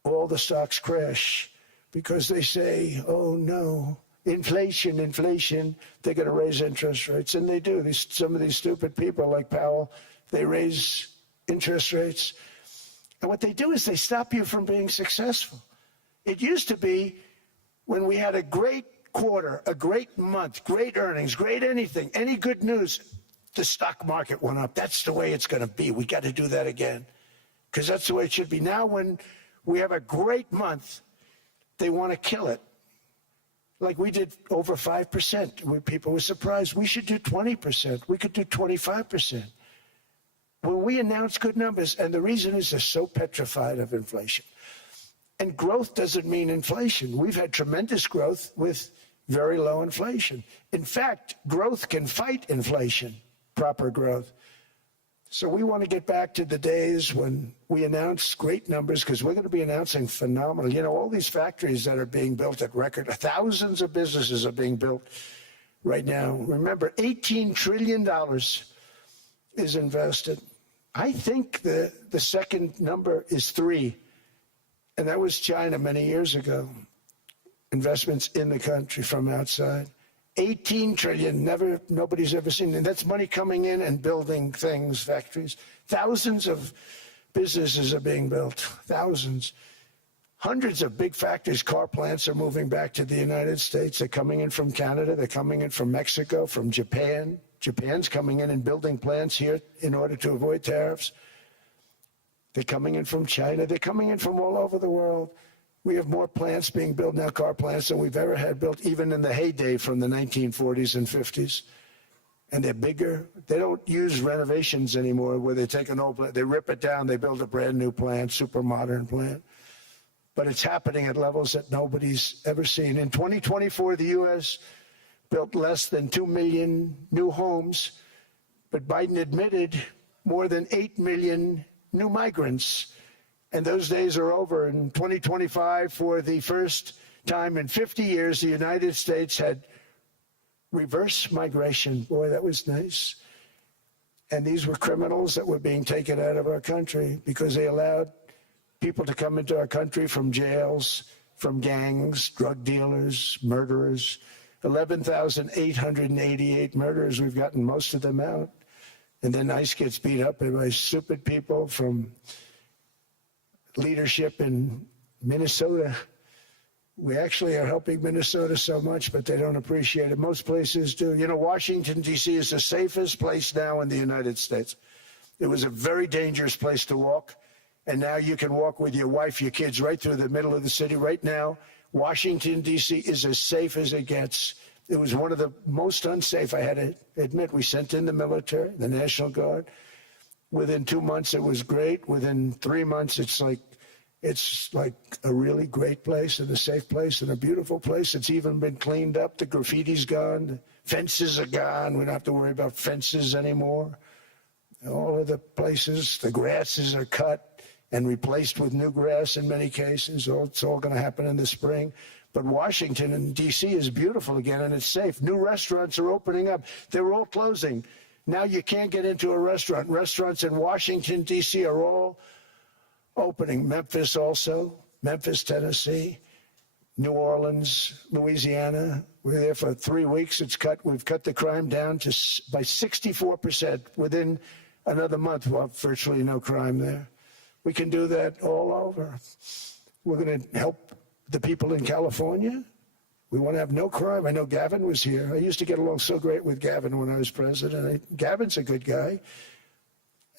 all the stocks crash because they say, oh no, inflation, inflation. They're going to raise interest rates, and they do. Some of these stupid people like Powell, they raise interest rates. And what they do is they stop you from being successful. It used to be when we had a great quarter, a great month, great earnings, great anything, any good news, the stock market went up. That's the way it's going to be. We got to do that again because that's the way it should be. Now when we have a great month, they want to kill it. Like we did over 5%. People were surprised. We should do 20%. We could do 25%. When we announce good numbers, and the reason is they're so petrified of inflation. And growth doesn't mean inflation. We've had tremendous growth with very low inflation. In fact, growth can fight inflation, proper growth. So we want to get back to the days when we announce great numbers, because we're going to be announcing phenomenal. You know, all these factories that are being built at record, thousands of businesses are being built right now. Remember, $18 trillion is invested. I think the second number is 3. And that was China many years ago. Investments in the country from outside. 18 trillion, nobody's ever seen. And that's money coming in and building things, factories. Thousands of businesses are being built, thousands. Hundreds of big factories, car plants are moving back to the United States. They're coming in from Canada, they're coming in from Mexico, from Japan. Japan's coming in and building plants here in order to avoid tariffs. They're coming in from China. They're coming in from all over the world. We have more plants being built now, car plants, than we've ever had built, even in the heyday from the 1940s and 50s. And they're bigger. They don't use renovations anymore where they take an old plant, they rip it down, they build a brand new plant, super modern plant. But it's happening at levels that nobody's ever seen. In 2024, the U.S. built less than 2 million new homes, but Biden admitted more than 8 million new migrants. And those days are over. In 2025, for the first time in 50 years, the United States had reverse migration. Boy, that was nice. And these were criminals that were being taken out of our country because they allowed people to come into our country from jails, from gangs, drug dealers, murderers. 11,888 murderers. We've gotten most of them out. And then ICE gets beat up by stupid people from leadership in Minnesota. We actually are helping Minnesota so much, but they don't appreciate it. Most places do. You know, Washington, D.C. is the safest place now in the United States. It was a very dangerous place to walk, and now you can walk with your wife, your kids, right through the middle of the city. Right now, Washington, D.C. is as safe as it gets. It was one of the most unsafe, I had to admit. We sent in the military, the National Guard. Within 2 months, it was great. Within 3 months, it's like a really great place and a safe place and a beautiful place. It's even been cleaned up. The graffiti's gone. The fences are gone. We don't have to worry about fences anymore. All of the places, the grasses are cut and replaced with new grass in many cases. It's all going to happen in the spring. But Washington and D.C. is beautiful again, and it's safe. New restaurants are opening up. They're all closing. Now you can't get into a restaurant. Restaurants in Washington, D.C. are all opening. Memphis also, Memphis, Tennessee, New Orleans, Louisiana. We're there for 3 weeks. We've cut the crime down by 64%. Within another month, we'll have virtually no crime there. We can do that all over. We're going to help the people in California. We want to have no crime. I know Gavin was here. I used to get along so great with Gavin when I was president. Gavin's a good guy.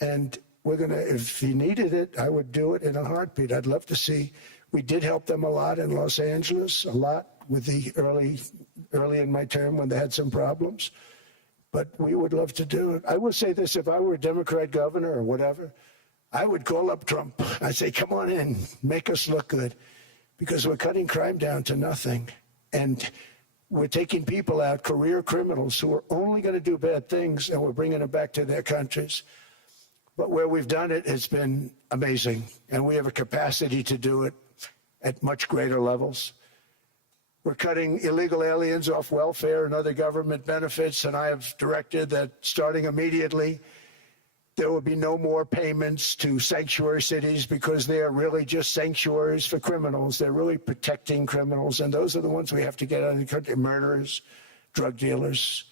And we're going to, if he needed it, I would do it in a heartbeat. I'd love to see. We did help them a lot in Los Angeles, a lot with the early in my term when they had some problems. But we would love to do it. I will say this, if I were a Democrat governor or whatever, I would call up Trump. I'd say, come on in, make us look good. Because we're cutting crime down to nothing. And we're taking people out, career criminals who are only going to do bad things, and we're bringing them back to their countries. But where we've done it, it's been amazing. And we have a capacity to do it at much greater levels. We're cutting illegal aliens off welfare and other government benefits, and I have directed that starting immediately, There will be no more payments to sanctuary cities because they are really just sanctuaries for criminals. They're really protecting criminals, and those are the ones we have to get out of the country. Murderers, drug dealers,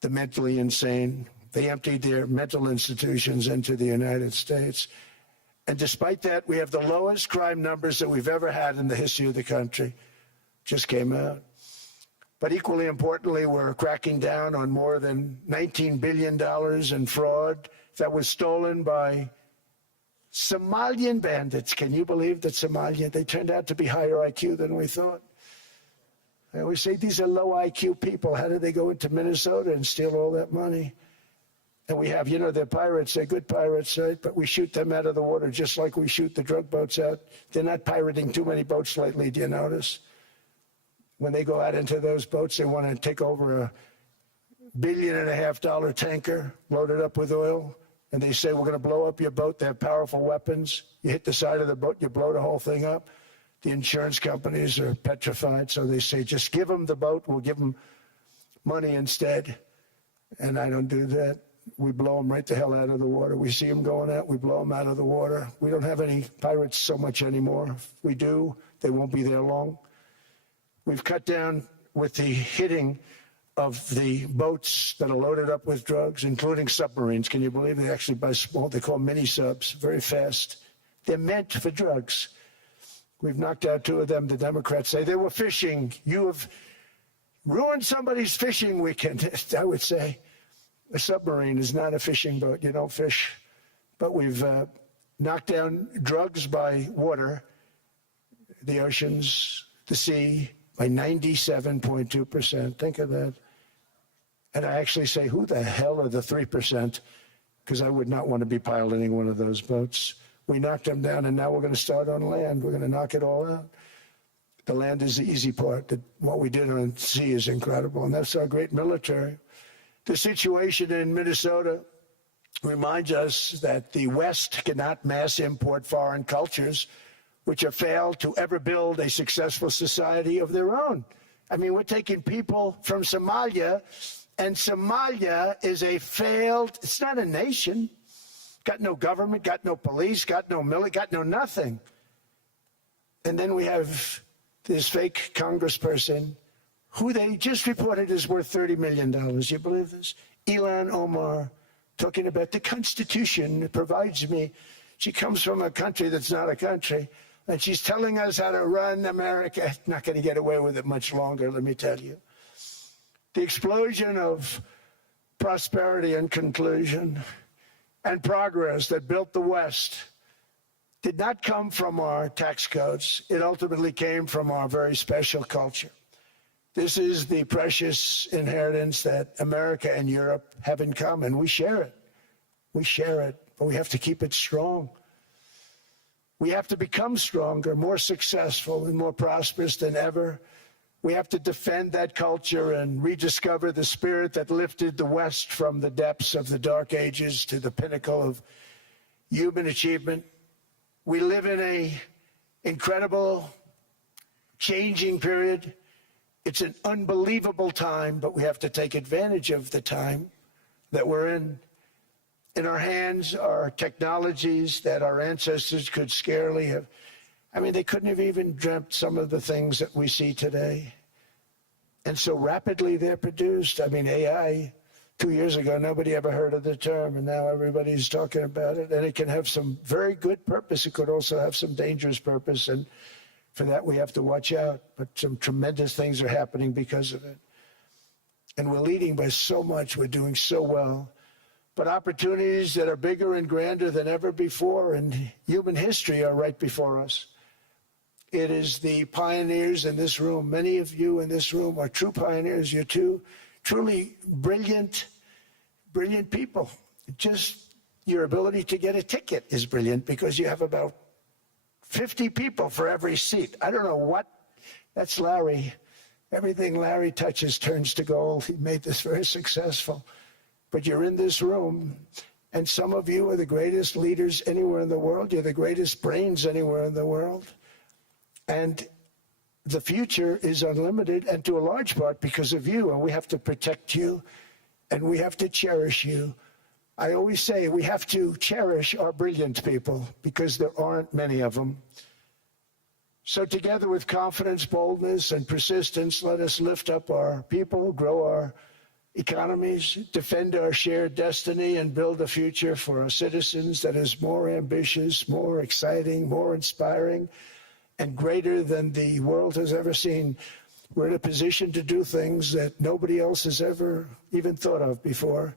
the mentally insane. They emptied their mental institutions into the United States. And despite that, we have the lowest crime numbers that we've ever had in the history of the country. Just came out. But equally importantly, we're cracking down on more than $19 billion in fraud that was stolen by Somalian bandits. Can you believe that Somalia, they turned out to be higher IQ than we thought? I always say these are low IQ people. How did they go into Minnesota and steal all that money? And we have, they're pirates, they're good pirates, right? But we shoot them out of the water just like we shoot the drug boats out. They're not pirating too many boats lately, do you notice? When they go out into those boats, they want to take over a $1.5 billion tanker loaded up with oil, and they say, we're going to blow up your boat. They have powerful weapons. You hit the side of the boat, you blow the whole thing up. The insurance companies are petrified, so they say, just give them the boat, we'll give them money instead. And I don't do that. We blow them right the hell out of the water. We see them going out, we blow them out of the water. We don't have any pirates so much anymore. If we do, they won't be there long. We've cut down with the hitting of the boats that are loaded up with drugs, including submarines. Can you believe they actually buy small, they call mini subs, very fast. They're meant for drugs. We've knocked out 2 of them. The Democrats say they were fishing. You have ruined somebody's fishing weekend. I would say a submarine is not a fishing boat. You don't fish. But we've knocked down drugs by water, the oceans, the sea, by 97.2%. Think of that. And I actually say, who the hell are the 3%? Because I would not want to be piloting one of those boats. We knocked them down, and now we're going to start on land. We're going to knock it all out. The land is the easy part. What we did on sea is incredible, and that's our great military. The situation in Minnesota reminds us that the West cannot mass import foreign cultures which have failed to ever build a successful society of their own. I mean, we're taking people from Somalia, and Somalia is a failed, it's not a nation. Got no government, got no police, got no military, got no nothing. And then we have this fake congressperson who they just reported is worth $30 million. You believe this? Ilhan Omar, talking about the Constitution provides me. She comes from a country that's not a country. And she's telling us how to run America. Not going to get away with it much longer, let me tell you. The explosion of prosperity and conclusion and progress that built the West did not come from our tax codes. It ultimately came from our very special culture. This is the precious inheritance that America and Europe have in common. We share it. We share it, but we have to keep it strong. We have to become stronger, more successful, and more prosperous than ever. We have to defend that culture and rediscover the spirit that lifted the West from the depths of the Dark Ages to the pinnacle of human achievement. We live in an incredible, changing period. It's an unbelievable time, but we have to take advantage of the time that we're in. In our hands are technologies that our ancestors could scarcely have. I mean, they couldn't have even dreamt some of the things that we see today. And so rapidly they're produced. I mean, AI, 2 years ago, nobody ever heard of the term, and now everybody's talking about it. And it can have some very good purpose. It could also have some dangerous purpose. And for that, we have to watch out. But some tremendous things are happening because of it. And we're leading by so much. We're doing so well. But opportunities that are bigger and grander than ever before in human history are right before us. It is the pioneers in this room. Many of you in this room are true pioneers. You're two truly brilliant people. Just your ability to get a ticket is brilliant because you have about 50 people for every seat. I don't know what. That's Larry. Everything Larry touches turns to gold. He made this very successful. But you're in this room, and some of you are the greatest leaders anywhere in the world. You're the greatest brains anywhere in the world. And the future is unlimited, and to a large part because of you. And we have to protect you, and we have to cherish you. I always say we have to cherish our brilliant people because there aren't many of them. So together with confidence, boldness, and persistence, let us lift up our people, grow our economies, defend our shared destiny, and build a future for our citizens that is more ambitious, more exciting, more inspiring, and greater than the world has ever seen. We're in a position to do things that nobody else has ever even thought of before.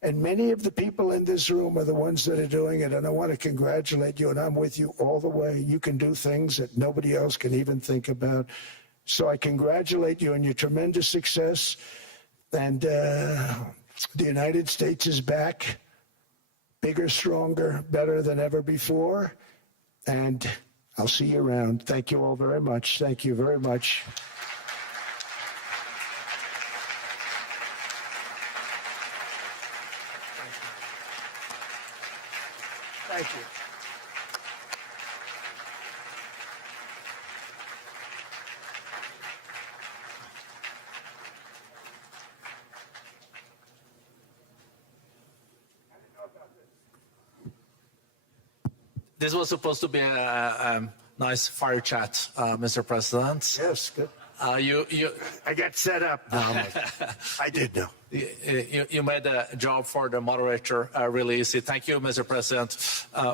And many of the people in this room are the ones that are doing it. And I want to congratulate you, and I'm with you all the way. You can do things that nobody else can even think about. So I congratulate you on your tremendous success. And the United States is back, bigger, stronger, better than ever before. And I'll see you around. Thank you all very much. Thank you very much. Thank you. This was supposed to be a nice fire chat, Mr. President. Yes, good. I got set up now. I did know. You made a job for the moderator really easy. Thank you, Mr. President,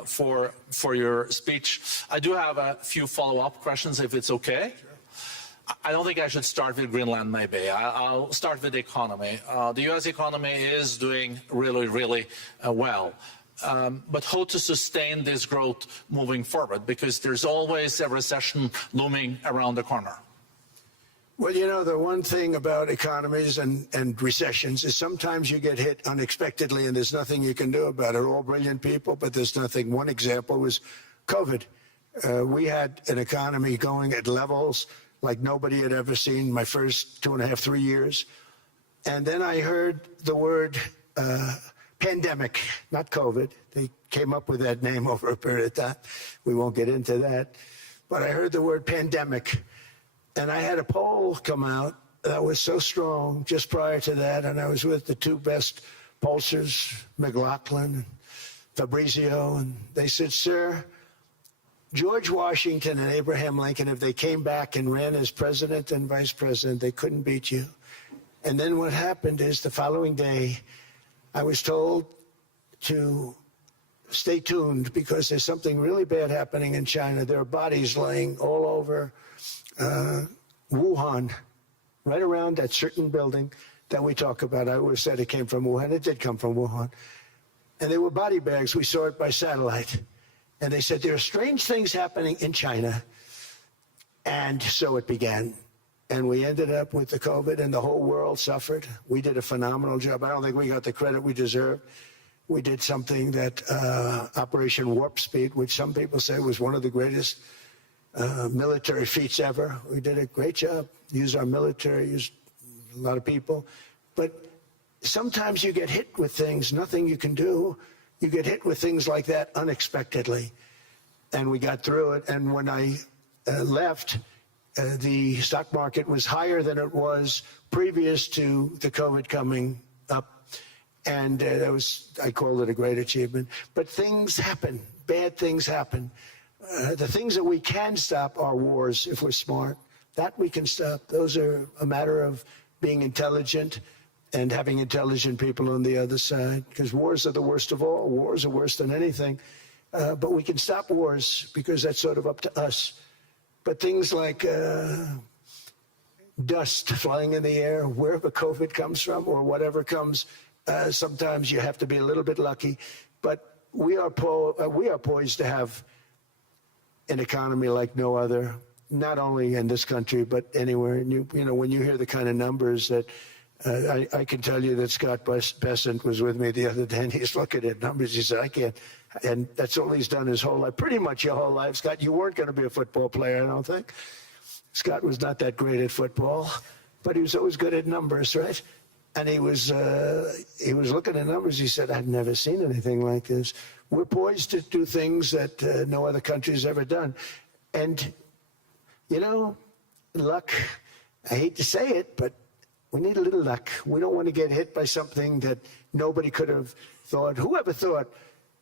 for your speech. I do have a few follow-up questions, if it's okay. Sure. I don't think I should start with Greenland, maybe. I'll start with the economy. The U.S. economy is doing really, really well. But how to sustain this growth moving forward? Because there's always a recession looming around the corner. Well, you know, the one thing about economies and recessions is sometimes you get hit unexpectedly and there's nothing you can do about it. All brilliant people, but there's nothing. One example was COVID. We had an economy going at levels like nobody had ever seen my first 2.5, 3 years. And then I heard the word pandemic, not COVID. They came up with that name over a period of time. We won't get into that. But I heard the word pandemic. And I had a poll come out that was so strong just prior to that, and I was with the two best pollsters, McLaughlin and Fabrizio, and they said, sir, George Washington and Abraham Lincoln, if they came back and ran as president and vice president, they couldn't beat you. And then what happened is the following day, I was told to stay tuned because there's something really bad happening in China. There are bodies laying all over Wuhan, right around that certain building that we talk about. I always said it came from Wuhan. It did come from Wuhan. And they were body bags. We saw it by satellite. And they said, there are strange things happening in China. And so it began. And we ended up with the COVID, and the whole world suffered. We did a phenomenal job. I don't think we got the credit we deserved. We did something that Operation Warp Speed, which some people say was one of the greatest military feats ever. We did a great job. Used our military, used a lot of people. But sometimes you get hit with things, nothing you can do. You get hit with things like that unexpectedly. And we got through it. And when I left, the stock market was higher than it was previous to the COVID coming up. And that was, I called it a great achievement. But things happen. Bad things happen. The things that we can stop are wars if we're smart. That we can stop. Those are a matter of being intelligent and having intelligent people on the other side, because wars are the worst of all. Wars are worse than anything. But we can stop wars because that's sort of up to us. But things like dust flying in the air, wherever COVID comes from or whatever comes, sometimes you have to be a little bit lucky. But we are poised to have an economy like no other, not only in this country, but anywhere. And you know, when you hear the kind of numbers that I can tell you that Scott Bessent was with me the other day, and he's looking at numbers. He said, I can't. And that's all he's done his whole life, pretty much your whole life. Scott, you weren't going to be a football player, I don't think. Scott was not that great at football, but he was always good at numbers, right? And he was looking at numbers. He said, I've never seen anything like this. We're poised to do things that no other country has ever done. And, you know, luck, I hate to say it, but we need a little luck. We don't want to get hit by something that nobody could have thought, whoever thought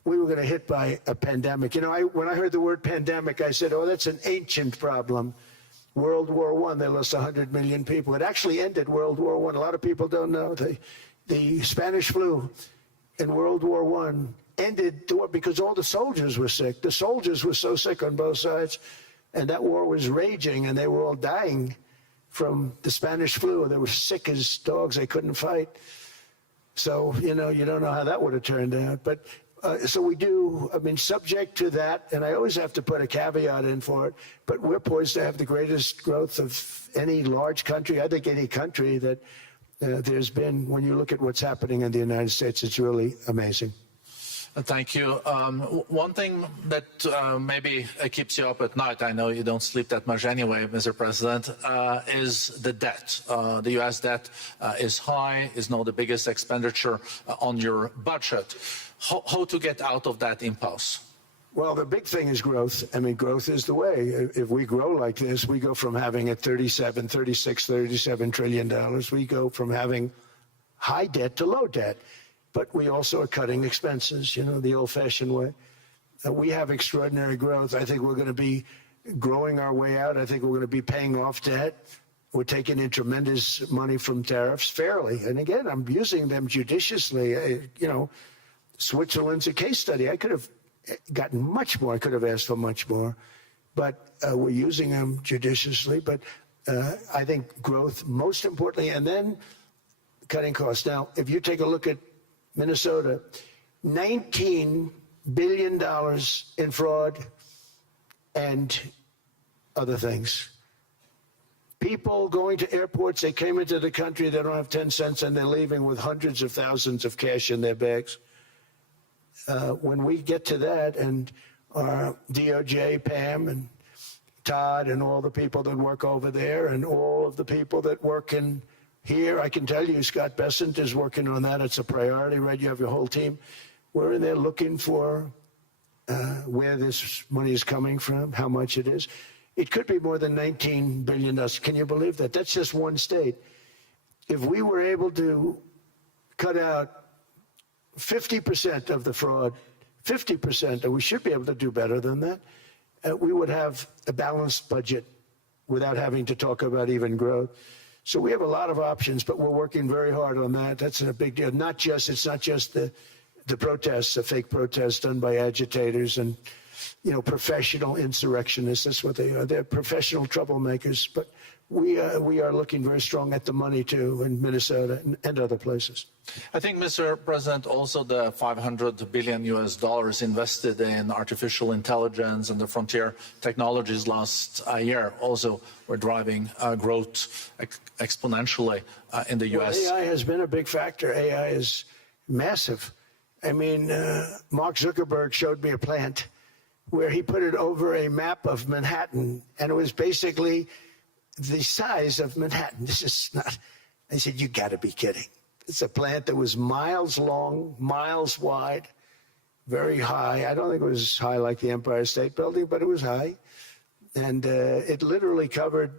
we were going to hit by a pandemic? You know, when I heard the word pandemic, I said, oh, that's an ancient problem. World War I, they lost 100 million people. It actually ended World War I. A lot of people don't know. The Spanish flu in World War I ended because all the soldiers were sick. The soldiers were so sick on both sides, and that war was raging, and they were all dying from the Spanish flu. They were sick as dogs. They couldn't fight. So, you know, you don't know how that would have turned out. But so we do, I mean, subject to that, and I always have to put a caveat in for it, but we're poised to have the greatest growth of any large country, I think any country that there's been. When you look at what's happening in the United States, it's really amazing. Thank you. One thing that maybe keeps you up at night, I know you don't sleep that much anyway, Mr. President, is the debt. The U.S. debt is high, is now the biggest expenditure on your budget. How to get out of that impasse? Well, the big thing is growth. I mean, growth is the way. If we grow like this, we go from having a $37 trillion. We go from having high debt to low debt. But we also are cutting expenses, you know, the old-fashioned way. We have extraordinary growth. I think we're going to be growing our way out. I think we're going to be paying off debt. We're taking in tremendous money from tariffs fairly. And again, I'm using them judiciously. You know, Switzerland's a case study. I could have gotten much more. I could have asked for much more. But we're using them judiciously. But I think growth, most importantly, and then cutting costs. Now, if you take a look at Minnesota, $19 billion in fraud and other things. People going to airports, they came into the country, they don't have 10 cents, and they're leaving with hundreds of thousands of cash in their bags. When we get to that, and our DOJ, Pam, and Todd, and all the people that work over there, and all of the people that work in here, I can tell you, Scott Bessent is working on that. It's a priority, right? You have your whole team. We're in there looking for where this money is coming from, how much it is. It could be more than $19 billion. Can you believe that? That's just one state. If we were able to cut out 50% of the fraud, 50%, and we should be able to do better than that, we would have a balanced budget without having to talk about even growth. So we have a lot of options, but we're working very hard on that. That's a big deal. It's not just the protests, the fake protests done by agitators and, you know, professional insurrectionists. That's what they are. They're professional troublemakers. But we are looking very strong at the money too in Minnesota and other places. I think, Mr. President, also the $500 billion invested in artificial intelligence and the frontier technologies last year also were driving growth exponentially in the U.S. Well, AI has been a big factor. AI is massive. I mean, Mark Zuckerberg showed me a plant where he put it over a map of Manhattan, and it was basically the size of Manhattan. This is not, I said, you got to be kidding. It's a plant that was miles long, miles wide, very high. I don't think it was high like the Empire State Building, but it was high. And it literally covered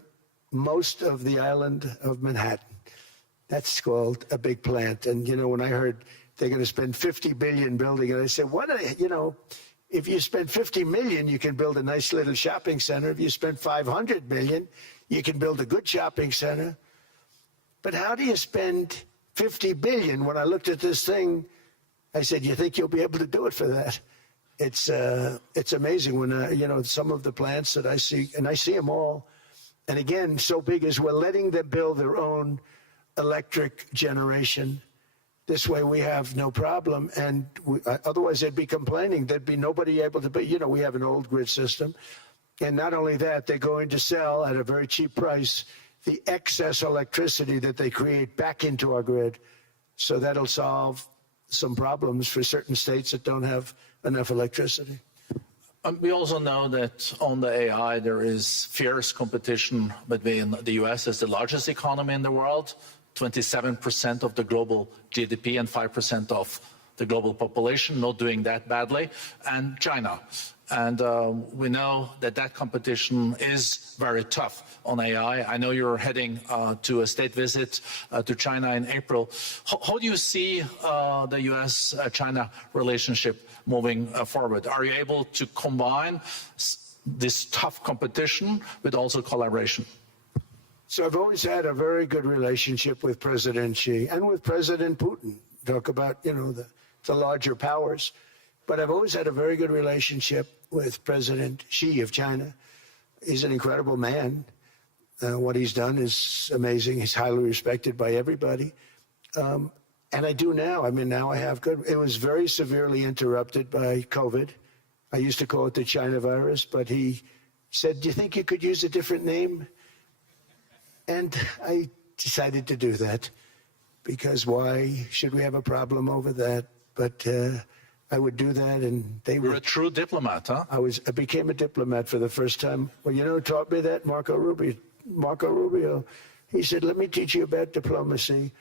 most of the island of Manhattan. That's called a big plant. And, you know, when I heard they're going to spend $50 billion building it, I said, what are they, you know, if you spend $50 million, you can build a nice little shopping center. If you spend $500 million, you can build a good shopping center. But how do you spend $50 billion? When I looked at this thing, I said, you think you'll be able to do it for that? It's amazing when, you know, some of the plants that I see, and I see them all. And again, so big as we're letting them build their own electric generation. This way we have no problem. And otherwise they'd be complaining. There'd be nobody able to, but you know, we have an old grid system. And not only that, they're going to sell at a very cheap price the excess electricity that they create back into our grid. So that'll solve some problems for certain states that don't have enough electricity. We also know that on the AI, there is fierce competition between the U.S. as the largest economy in the world, 27% of the global GDP and 5% of the global population, not doing that badly, and China. And we know that that competition is very tough on AI. I know you're heading to a state visit to China in April. How do you see the U.S.-China relationship moving forward? Are you able to combine this tough competition with also collaboration? So I've always had a very good relationship with President Xi and with President Putin. Talk about, the larger powers. But I've always had a very good relationship with President Xi of China. He's an incredible man. What he's done is amazing. He's highly respected by everybody. And I do now. I mean, now I have good. It was very severely interrupted by COVID. I used to call it the China virus, but he said, "Do you think you could use a different name?" And I decided to do that because why should we have a problem over that? But I would do that, and they were. You're a true diplomat, huh? I became a diplomat for the first time. Well, who taught me that? Marco Rubio. He said, "Let me teach you about diplomacy."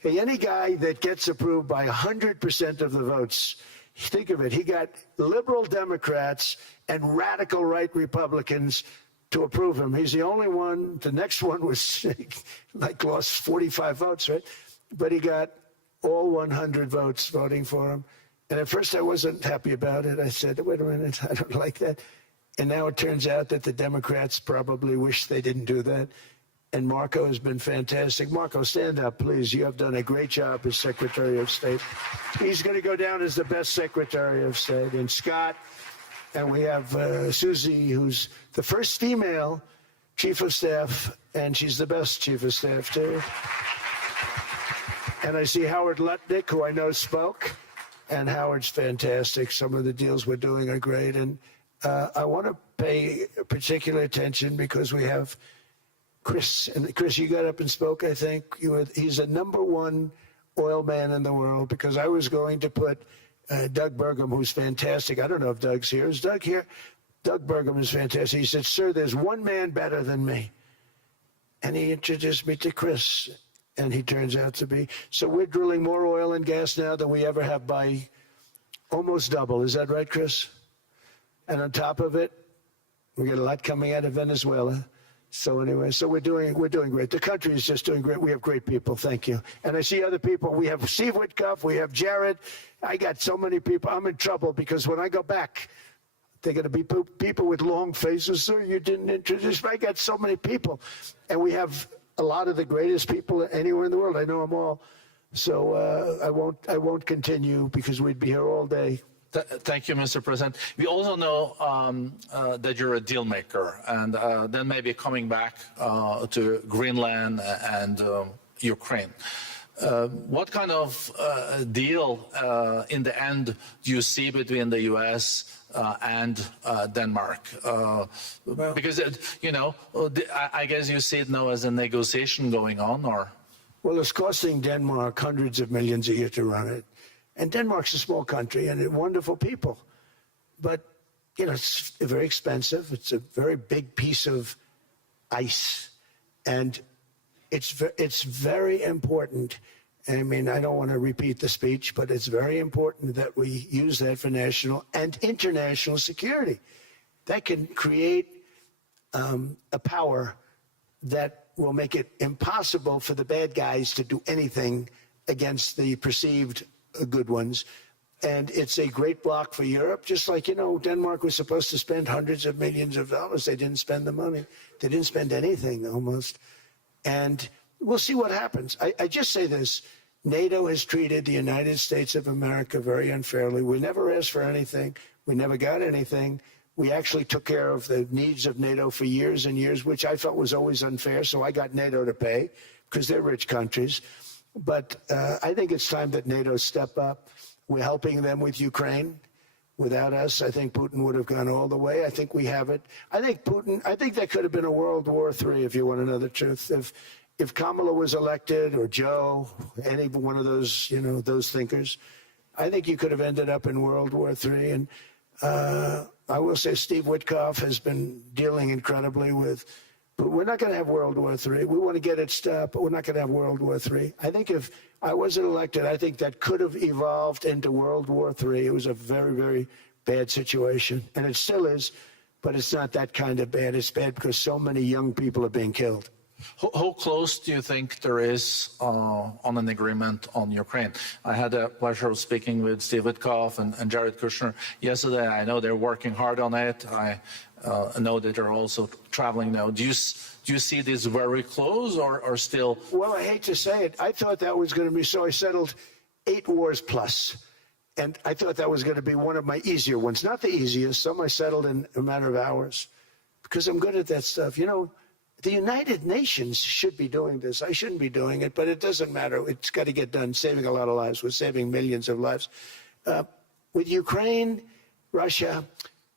Hey, any guy that gets approved by 100% of the votes, think of it, he got liberal Democrats and radical right Republicans to approve him. He's the only one. The next one was lost 45 votes, right? But he got all 100 votes voting for him. And at first I wasn't happy about it. I said, wait a minute, I don't like that. And now it turns out that the Democrats probably wish they didn't do that. And Marco has been fantastic. Marco, stand up, please. You have done a great job as Secretary of State. He's going to go down as the best Secretary of State. And Scott, and we have Susie, who's the first female Chief of Staff, and she's the best Chief of Staff, too. And I see Howard Lutnick, who I know spoke. And Howard's fantastic. Some of the deals we're doing are great. And I want to pay particular attention because we have Chris. And Chris, you got up and spoke, I think. He's the #1 oil man in the world because I was going to put Doug Burgum, who's fantastic. I don't know if Doug's here. Is Doug here? Doug Burgum is fantastic. He said, "Sir, there's one man better than me." And he introduced me to Chris. And he turns out to be. So we're drilling more oil and gas now than we ever have by almost double. Is that right, Chris? And on top of it, we get a lot coming out of Venezuela. So anyway, so we're doing great. The country is just doing great. We have great people. Thank you. And I see other people. We have Steve Witkoff. We have Jared. I got so many people. I'm in trouble because when I go back, they're going to be people with long faces. Sir, you didn't introduce me. I got so many people. And we have a lot of the greatest people anywhere in the world. I know them all. So I won't continue because we'd be here all day. Thank you, Mr. President. We also know that you're a deal maker, and then maybe coming back to Greenland and Ukraine. What kind of deal in the end do you see between the U.S. And Denmark? Because, I guess you see it now as a negotiation going on, or? Well, it's costing Denmark hundreds of millions a year to run it. And Denmark's a small country and wonderful people. But, it's very expensive. It's a very big piece of ice. And it's very important. I mean, I don't want to repeat the speech, but it's very important that we use that for national and international security. That can create a power that will make it impossible for the bad guys to do anything against the perceived good ones. And it's a great block for Europe, just like, Denmark was supposed to spend hundreds of millions of dollars. They didn't spend the money. They didn't spend anything almost. And we'll see what happens. I just say this. NATO has treated the United States of America very unfairly. We never asked for anything. We never got anything. We actually took care of the needs of NATO for years and years, which I felt was always unfair. So I got NATO to pay because they're rich countries. But I think it's time that NATO step up. We're helping them with Ukraine. Without us, I think Putin would have gone all the way. I think we have it. I think that could have been a World War III, if you want to know the truth. If Kamala was elected, or Joe, any one of those, those thinkers, I think you could have ended up in World War III. And I will say Steve Witkoff has been dealing incredibly with, but we're not going to have World War III. We want to get it stopped, but we're not going to have World War III. I think if I wasn't elected, I think that could have evolved into World War III. It was a very, very bad situation, and it still is, but it's not that kind of bad. It's bad because so many young people are being killed. How close do you think there is on an agreement on Ukraine? I had the pleasure of speaking with Steve Witkoff and Jared Kushner yesterday. I know they're working hard on it. I know that they're also traveling now. Do you see this very close or still? Well, I hate to say it. I thought that was going to be so. I settled 8 wars plus, and I thought that was going to be one of my easier ones. Not the easiest. Some I settled in a matter of hours because I'm good at that stuff. You know, the United Nations should be doing this. I shouldn't be doing it, but it doesn't matter. It's got to get done, saving a lot of lives. We're saving millions of lives. With Ukraine, Russia,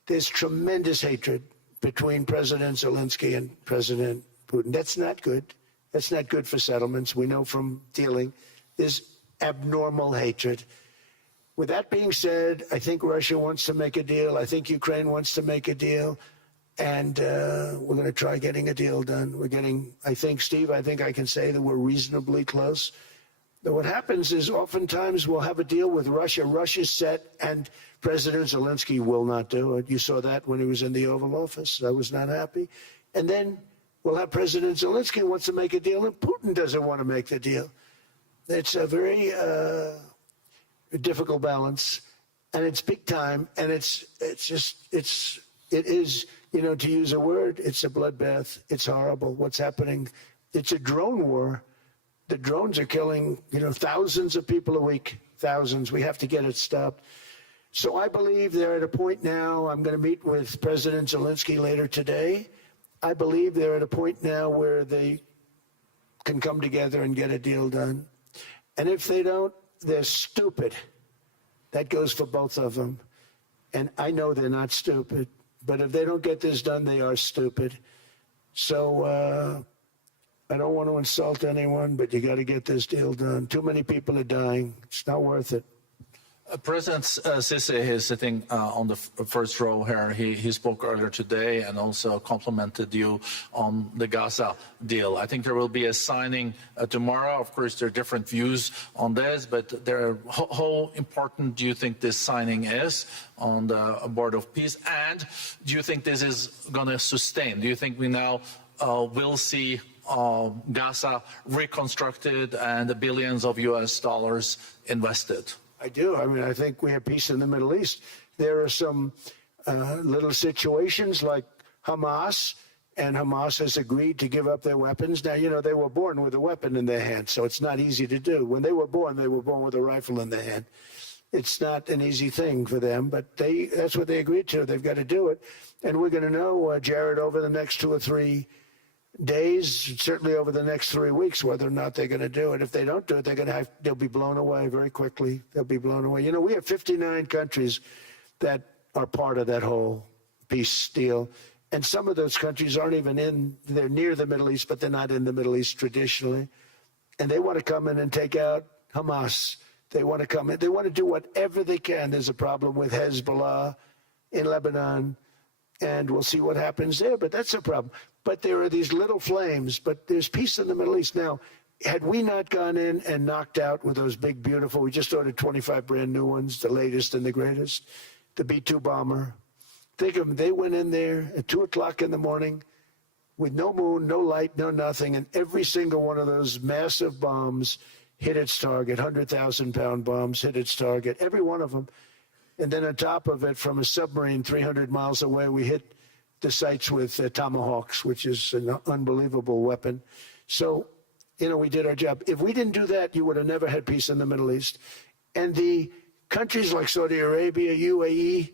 there's tremendous hatred between President Zelensky and President Putin. That's not good. That's not good for settlements. We know from dealing. There's abnormal hatred. With that being said, I think Russia wants to make a deal. I think Ukraine wants to make a deal. And we're going to try getting a deal done. We're getting, I think, Steve, I think I can say that we're reasonably close. But what happens is oftentimes we'll have a deal with Russia. Russia's set, and President Zelensky will not do it. You saw that when he was in the Oval Office. I was not happy. And then we'll have President Zelensky wants to make a deal, and Putin doesn't want to make the deal. It's a very difficult balance, and it's big time, and it is, you know, to use a word, it's a bloodbath. It's horrible what's happening. It's a drone war. The drones are killing, you know, thousands of people a week, thousands. We have to get it stopped. So I believe they're at a point now. I'm going to meet with President Zelensky later today. I believe they're at a point now where they can come together and get a deal done. And if they don't, they're stupid. That goes for both of them. And I know they're not stupid. But if they don't get this done, they are stupid. So I don't want to insult anyone, but you got to get this deal done. Too many people are dying. It's not worth it. President Sisi is sitting on the first row here. He spoke earlier today and also complimented you on the Gaza deal. I think there will be a signing tomorrow. Of course, there are different views on this, but how important do you think this signing is on the Board of Peace? And do you think this is going to sustain? Do you think we now will see Gaza reconstructed and the billions of US dollars invested? I do. I mean, I think we have peace in the Middle East. There are some little situations like Hamas, and Hamas has agreed to give up their weapons. Now, you know, they were born with a weapon in their hand, so it's not easy to do. When they were born with a rifle in their hand. It's not an easy thing for them, but that's what they agreed to. They've got to do it. And we're going to know, Jared, over the next 2 or 3 days, certainly over the next 3 weeks, whether or not they're going to do it. If they don't do it, they'll be blown away very quickly. They'll be blown away. You know, we have 59 countries that are part of that whole peace deal. And some of those countries aren't even they're near the Middle East, but they're not in the Middle East traditionally. And they want to come in and take out Hamas. They want to come in. They want to do whatever they can. There's a problem with Hezbollah in Lebanon, and we'll see what happens there. But that's a problem. But there are these little flames, but there's peace in the Middle East. Now, had we not gone in and knocked out with those big, beautiful, we just ordered 25 brand new ones, the latest and the greatest, the B-2 bomber. Think of them, they went in there at 2 o'clock in the morning with no moon, no light, no nothing, and every single one of those massive bombs hit its target, 100,000-pound bombs hit its target, every one of them. And then on top of it, from a submarine 300 miles away, we hit the sites with Tomahawks, which is an unbelievable weapon. So, you know, we did our job. If we didn't do that, you would have never had peace in the Middle East. And the countries like Saudi Arabia, UAE,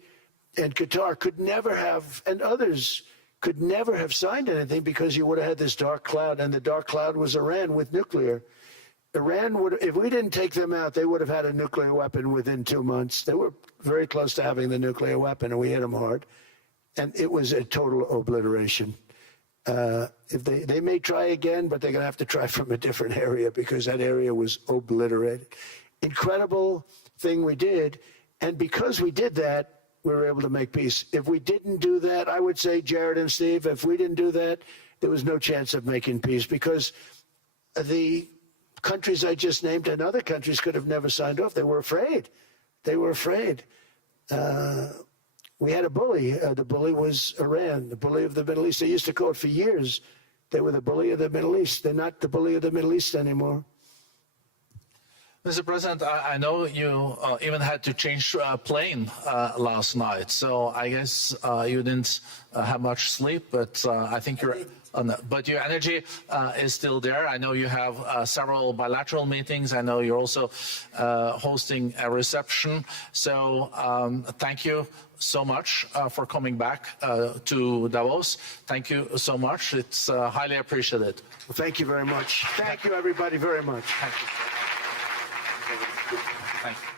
and Qatar could never have, and others could never have signed anything because you would have had this dark cloud, and the dark cloud was Iran with nuclear. Iran would, if we didn't take them out, they would have had a nuclear weapon within 2 months. They were very close to having the nuclear weapon, and we hit them hard. And it was a total obliteration. If they may try again, but they're going to have to try from a different area because that area was obliterated. Incredible thing we did. And because we did that, we were able to make peace. If we didn't do that, I would say, Jared and Steve, if we didn't do that, there was no chance of making peace because the countries I just named and other countries could have never signed off. They were afraid. They were afraid. We had a bully. The bully was Iran, the bully of the Middle East. They used to call it for years. They were the bully of the Middle East. They're not the bully of the Middle East anymore. Mr. President, I know you even had to change plane last night, so I guess you didn't have much sleep, but I think but your energy is still there. I know you have several bilateral meetings. I know you're also hosting a reception. So thank you so much for coming back to Davos. Thank you so much. It's highly appreciated. Well, thank you very much. Thank you, everybody, very much. Thank you. Thank you.